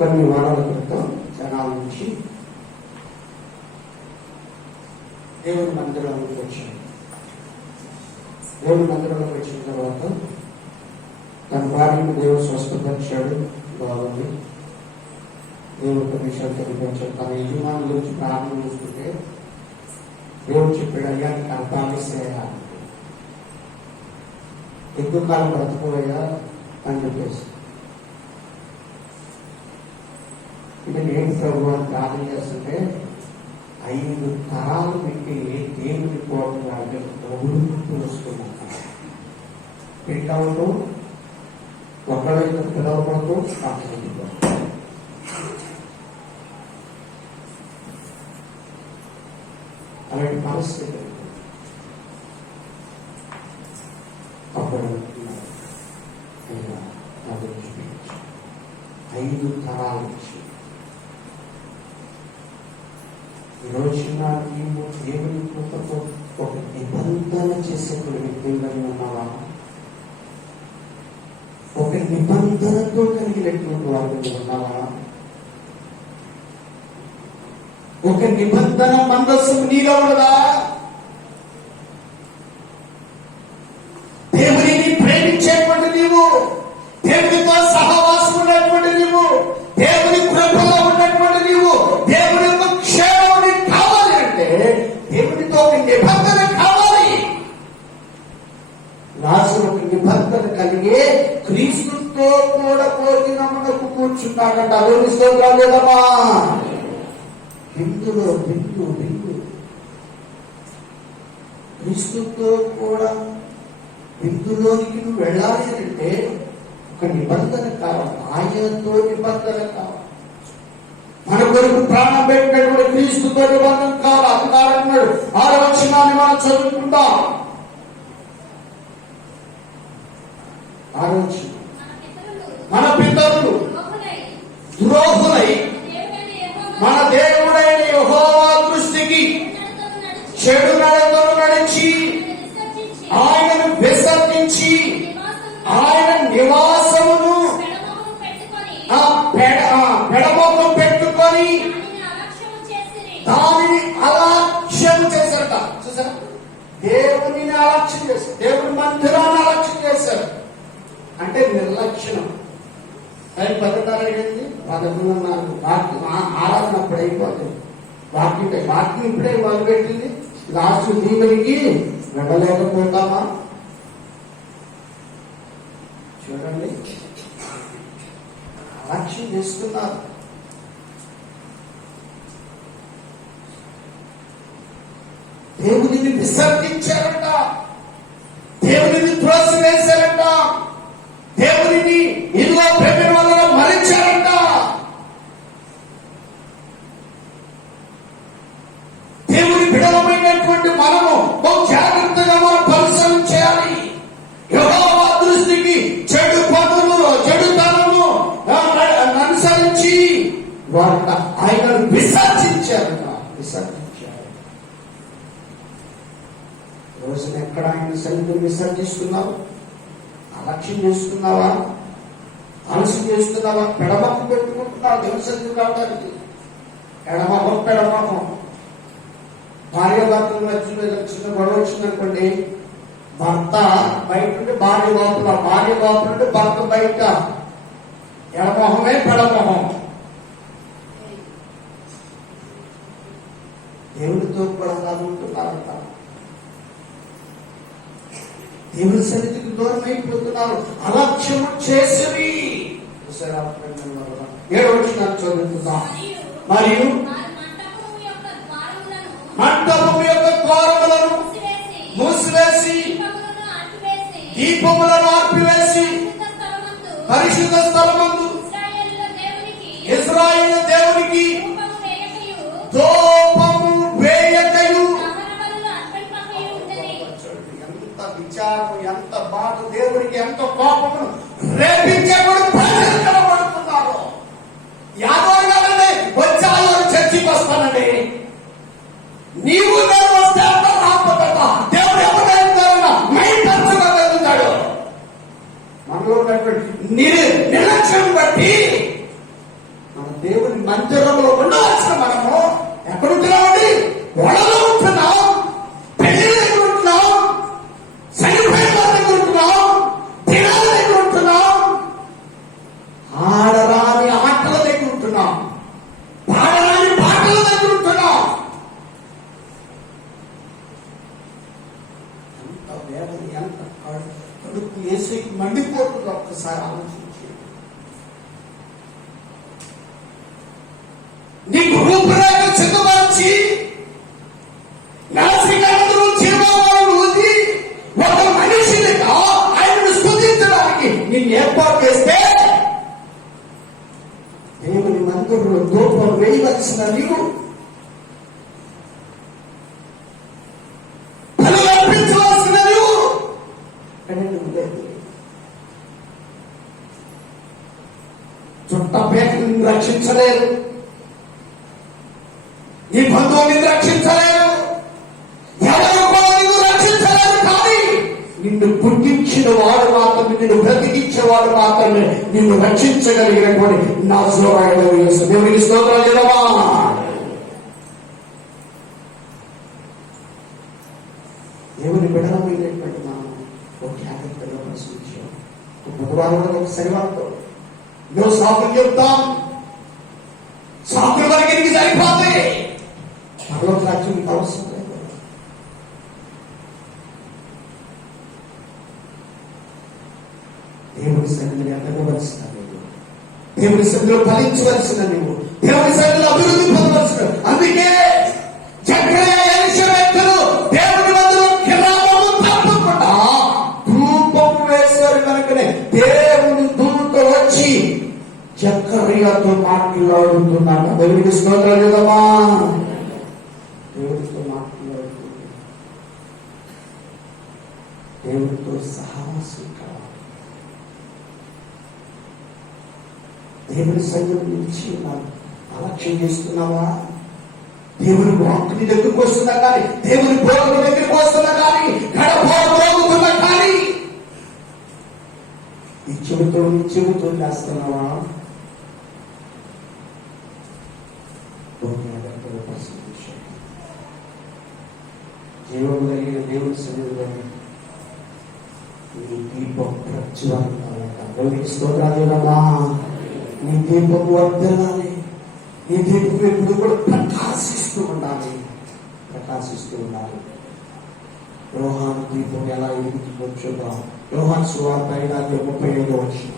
కొన్ని వారాల క్రితం జనాల నుంచి దేవుని మందిరంలోకి వచ్చాడు. దేవుని మందిరంలోకి వచ్చిన తర్వాత తన భార్యను దేవుడు స్వస్థపరిచాడు, బాగుంది. దేవుడు కొన్ని విషయాలు తెలియపరిచాడు. తన యజమాని గురించి ప్రార్థన చేసుకుంటే దేవుడు చెప్పాడు, అయ్యా నీకు అర్థాలేసేయా, ఎక్కువ కాలం బ్రతుకోయా అని చెప్పేసి. ఇది నేను ప్రభు అని ప్రార్థన చేస్తుంటే 5 తరాలు పెట్టి దేవుని కోరిన వాళ్ళకి తెలుసుకున్నాను. పిల్లలతో ఒకళ్ళైతే పిలవడంతో అలాంటి పరిస్థితి అప్పుడు 5 తరాల నుంచి ఈరోజున నీవు దేవుని కృపతో ఒక నిబంధన చేసేటువంటి వ్యక్తులుగా ఉన్నావా? ఒక నిబంధనతో కలిగినటువంటి వాళ్ళు ఉన్నావా? ఒక నిబంధన మందస్సు నీలో ఉన్నదా? దేవుడిని ప్రేమించేటువంటి నీవు, దేవుడితో సహవాసం ఉన్నటువంటి నీవు, దేవుని కృపలో ఉన్నటువంటి నీవు, దేవుని యొక్క క్షేమాన్ని కావాలి అంటే దేవుడితో ఒక నిబంధన కావాలి. రాజు ఒక నిబంధన కలిగి క్రీస్తుతో కూడా భోజనమునకు కూర్చున్నాడంట. అదోని స్తోత్రాలు లేదమ్మా. బిందులో బిందు క్రీస్తుతో కూడా బిందులోనికి నువ్వు వెళ్ళాలి అంటే ఒక నిబంధన కావాలి, ఆయనతో నిబంధన కావాలి. మన కొరకు ప్రాణం పెట్టినటువంటి క్రీస్తుతో నిబంధన కాల అధికారన్నాడు. 6వ వచనాన్ని మనం చదువుకుందాం. 6వ వచనం, మన పితరులు ద్రోహులై మన దేవుడైన యెహోవా దృష్టికి చెడు నడతలు నడిచి ఆయనను విసర్జించి ఆయన నివాసమును పెడమొఖం పెట్టుకొని దానిని అలక్ష్యం చేశారట. చూసారా, దేవుని అలక్ష్యం చేశారు, దేవుని మందిరాన్ని అలక్ష్యం చేశారు. అంటే నిర్లక్ష్యం. అది 10:30 అయింది, 11:04 ఆరాధన అప్పుడు అయిపోతుంది. వాక్యం ఇప్పుడే మొదలుపెట్టింది. లాస్ట్ దీవెనికి వెళ్ళలేకపోతామా? చూడండి, అలక్ష్యం చేస్తున్నారు. దేవుడిని విసర్జించారట, దేవుడిని త్రోసివేశారట, దేవుడిని ఇదిగో ప్రేమ వల్ల మరించారట. దేవుని బిడలమైనటువంటి మనము బహు జాగ్రత్తగా మనం పరిశ్రమ చేయాలి. యెహోవా దృష్టికి చెడు పనులు, చెడుతనము అనుసరించి వారు ఆయనను విసర్జించారట. రోజున ఎక్కడ ఆయన సన్నిధిని విసర్జిస్తున్నావు? అలక్ష్యం చేస్తున్నావా? ఆలస్యం చేస్తున్నావా? పెడమొఖం పెట్టుకుంటున్నావు దేవుని సన్నిధి రావడానికి. పెడమొఖం భార్య భర్తల మధ్యలో చిన్న గొడవ వచ్చిందనుకోండి, భర్త బయట నుండి భార్య లోపల, భార్య లోపల నుండి భర్త బయట. ఎడమొహమే పెడమొహం. దేవుడితో కూడా ఉంటున్నారంట. దేవుని సన్నిధికి దూరం అయిపోతున్నారు, అలక్ష్యం చేసి. 7వ వచనం చదువుకుందాం. మరియు మంటపము యొక్క ద్వారములను మూసివేసి దీపములను ఆర్పివేసి పరిశుద్ధ స్థలమందు ఇశ్రాయేలు దేవునికి ధూపము వేయకయు. ఎంత విచారం, ఎంత బాధ, దేవునికి ఎంత కోపము రేపించబడి ప్రజలు కనబడుతున్నారు. యాదవ్ వచ్చాలో చర్చికి వస్తానండి, నీవు నేను వస్తే అంత రాకపోతా దేవుడు ఎవరైనా మైపరచగలుగుతాడు. మనలో ఉన్నటువంటి నిర్లక్ష్యం బట్టి మన దేవుని మందిరంలో ఉండవలసిన మనము ఎక్కడుంటున్నామండి? ఒడలో ఉంటున్నాం, పెళ్లి దగ్గర ఉంటున్నాం, చనిపోయిన దగ్గర ఉంటున్నాం, దినాల దగ్గర ఉంటున్నాం, ఆడరాని ఆటల దగ్గర ఉంటున్నాం, పాడరాని పాటల దగ్గర ఉంటున్నాం. ఎంత వేదన, ఎంత కడుపు ఏసైకి మండిపోతుంది. ఒక్కసారి ఆలోచించి నీకు రూపురేఖ చిన్నమర్చి నాసికాంధ్రు చిరునామాలను ఊది ఒక మనిషినిగా ఆయనను స్తుతించడానికి నిన్ను ఏర్పాటు చేస్తే దేవుని మందిరంలో ధూపం వేయవలసిన నీవు, బలి అర్పించవలసిన నీవు చుట్ట పేటను రక్షించలేదు, నీ బంధువుని రక్షించలేదు, ఎవరు కూడా నిన్ను రక్షించలేదు. కానీ నిన్ను పుట్టించిన వాడు మాత్రమే, నిన్ను బ్రతికించేవాడు మాత్రమే నిన్ను రక్షించగలిగినటువంటి నాజరేయుడైన యేసు. దేవునికి స్తోత్రాలు చెల్లిద్దామా? దేవుని బిడ్డలమైనటువంటి మనం ఒక జాగ్రత్తగా పరిశీలించాం. బుధవారం ఒక శనివారంతో నువ్వు సాకులు చెప్తాం, సాకుల వరకు నీకు సరిపోతాయి. మరో సాక్ష్యం నీకు అవసరం లేదు. దేవుని సన్నిధిని ఎదగవలసిన నువ్వు, దేవుని సన్నిధిలో ఫలించవలసిన నువ్వు, దేవుని సన్నిధిలో అభివృద్ధి పొందవలసిన. అందుకే జక్కయ్య ఎలిషబెతులు దేవుని మందిలో కిరామము తప్పకుండా ధూపం వేశారు. కనుకనే దేవుని దూత వచ్చి జక్కయ్య మరియతో మాట్లాడుతున్నాడు. దేవుడికి స్తోత్రాలు కదమ్మా. దేవుడితో మాట్లాడుతుంది. దేవుడితో సహవాసం కావాలి. దేవుడి సన్నిధి నుంచి అలక్ష్యం చేస్తున్నావా? దేవుని వాక్కుని దగ్గరకు వస్తున్నా కానీ, దేవుని బోధన దగ్గరకు వస్తున్నా కానీ, గడపోతున్నా కానీ ఈ చెబుతూ చేస్తున్నావా? జీవం కలిగిన దేవుని సన్నిధిలో నీ దీపం ప్రజ్వలించాలి. స్తోత్రాలేనమ్మా. నీ దీపం వర్ధనాలి. నీ దీపం ఎప్పుడు కూడా ప్రకాశిస్తూ ఉండాలి. యోహాను దీపం ఎలా ఎదుగుతుందో చూద్దాం. యోహాను సువార్త 5:35 వచ్చిన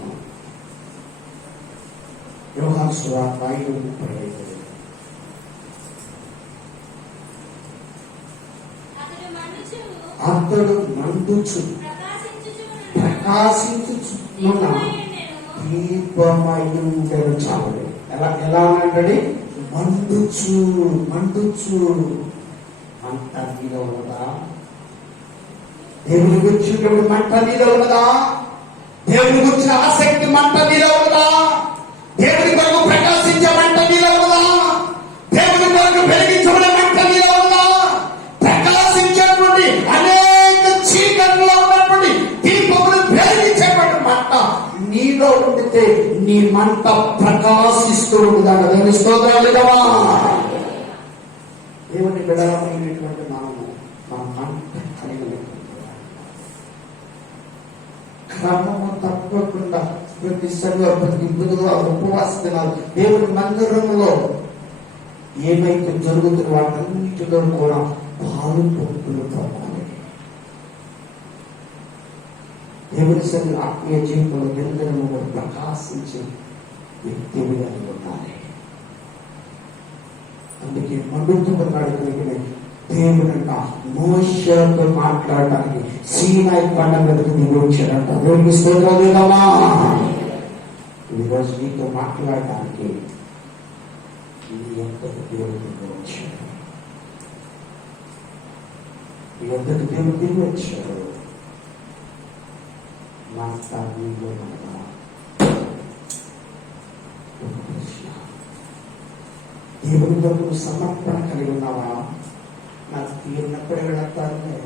యోహాను సువార్త 5:35. అతడు మండుచు ప్రకాశించుచున్న దీపమయుండెను చాలు. ఎలా అంటాడు? మండుచు మంట నీలో ఉన్నదా? దేవుని గురించి మంట నీలో ఉన్నదా? దేవుని గురించిన ఆసక్తి మంట నీలో ఉన్నదా? దేవుని కొరకు ప్రకాశించే మంట నీలో ఉన్నదా? దేవుని కొరకు వెలిగించబడే మంట నీలో ఉన్నదా? ప్రకాశించేటువంటి అనేక చీకట్లో ఉన్నటువంటి దీపములు వెలిగించేటువంటి మంట నీలో ఉండితే నీ మంట ప్రకాశిస్తూ ఉంటుందన్న దేవుని స్తోత్రాలు కదా. దేవుని బిడ్డలమైనటువంటి మనము మన మంట కలిగి క్రమము తప్పకుండా ప్రతి శనివారం, ప్రతి బుధవారం ఉపవాస దినాలు దేవుని మందిరంలో ఏమైతే జరుగుతున్న వాటన్నిటిలో కూడా పాలు పొక్కులు పొందాలి. దేవుని సన్ని ఆత్మీయ జీవితంలో నిరంతరము కూడా ప్రకాశించే వ్యక్తిగా ఉండాలి. అందుకే మండుతున్నాడు కలిగిన దేవుడంట మోషేతో మాట్లాడడానికి సీనాయి కొండ మీదకి దిగి వచ్చాడంట. దేవుడికి స్తోత్రాలు కదమ్మా. ఈరోజు నీతో మాట్లాడడానికి నీ ఎంతకు దేవుడు దిగి వచ్చాడు. నీ ఎంతకు దేవుడు దిగి వచ్చాడు. మాస్తా నీలో ఉన్నదా? దేవుని కొరకు సమర్పణ కలిగి ఉన్నావా? నాకు తీరినప్పుడు వెళతానులే,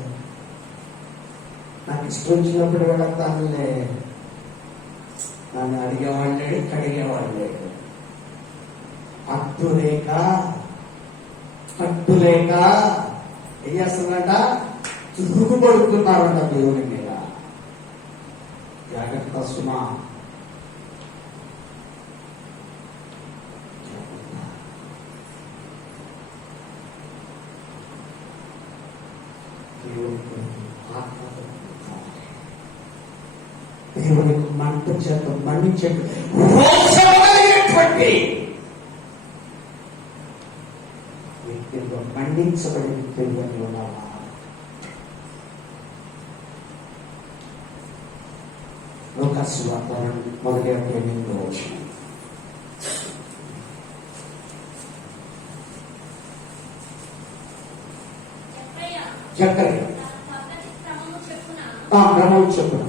నాకు ఇష్టం వచ్చినప్పుడు వెళతానులే, నన్ను అడిగేవాళ్ళే కడిగేవాళ్ళే, కట్టులేక ఏం చేస్తున్నారంట? తిరుగుబడుతున్నారంట దేవుని మీద. జాగ్రత్త సుమా. దేవునికి మంట చేత మండించేటువంటి వ్యక్తిగా మండించబడి వ్యక్తిగా ఉన్నావా? లోకాసు వాతావరణం మొదటి అధ్యాయంలో వచ్చిన క్రమం చెప్పున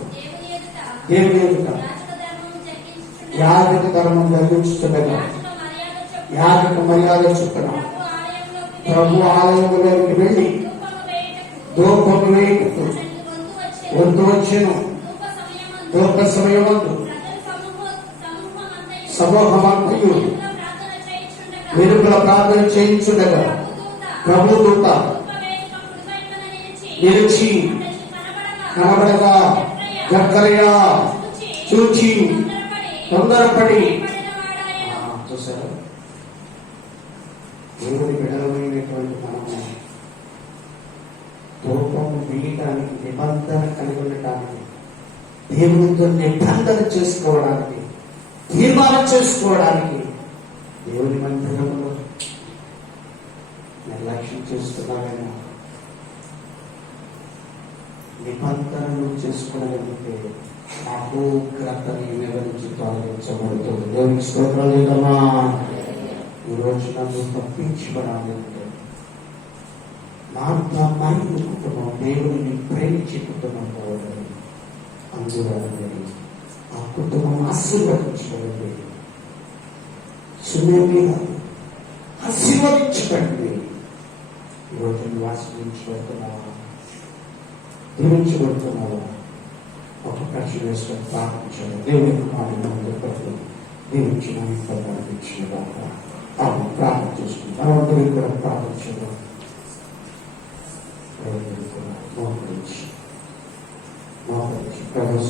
దేవుని ఎదుట యాజక ధర్మం జరిగించుతుండగా యాజక మర్యాద చొప్పున ప్రభు ఆలయంలోకి వెళ్ళి ధూపము వేయుటకు వంతు వచ్చెను. ధూప సమయమందు సమూహమంతయు వెలుగుల ప్రార్థన చేయించుండగా ప్రభు దూత నిలిచి కనబడగా జక్కరియా చూచి తొందరపడి. చూసారు, దేవుని బిడ్డలమైనటువంటి మనము ధూపం వేయడానికి, నిబంధన కలిగి ఉండటానికి, దేవునితో నిబంధన చేసుకోవడానికి, తీర్మానం చేసుకోవడానికి దేవుని మందిరంలో నిర్లక్ష్యం చేస్తున్నారేమో. నిబంధనలు చేసుకోవడానికి అపోగ్రత నీ మీద నుంచి తొలగించబడుతుంది. దేవునికి స్తోత్రం లేదమ్మా. ఈరోజు నన్ను తప్పించబడాలంటే నా మైండ్ కుటుంబం దేవుడిని ప్రేమించే కుటుంబం కావాలి. అందువల్ల ఆ కుటుంబం ఆశీర్వదించబడింది. సుమేమి ఆశీర్వదించబడింది. ఈరోజు నువ్వు ఆశీర్వించబడుతున్నావా? దీవించబడుతున్నావా? ఒక ప్రశ్న వేసుకొని ప్రార్థించాలి. దేవుని మాటలు దీవించిన ప్రార్థించిన ప్రార్థన చేసుకుంటాం. అందరికీ కూడా ప్రార్థించడం మోకరించి ప్రభుత్వం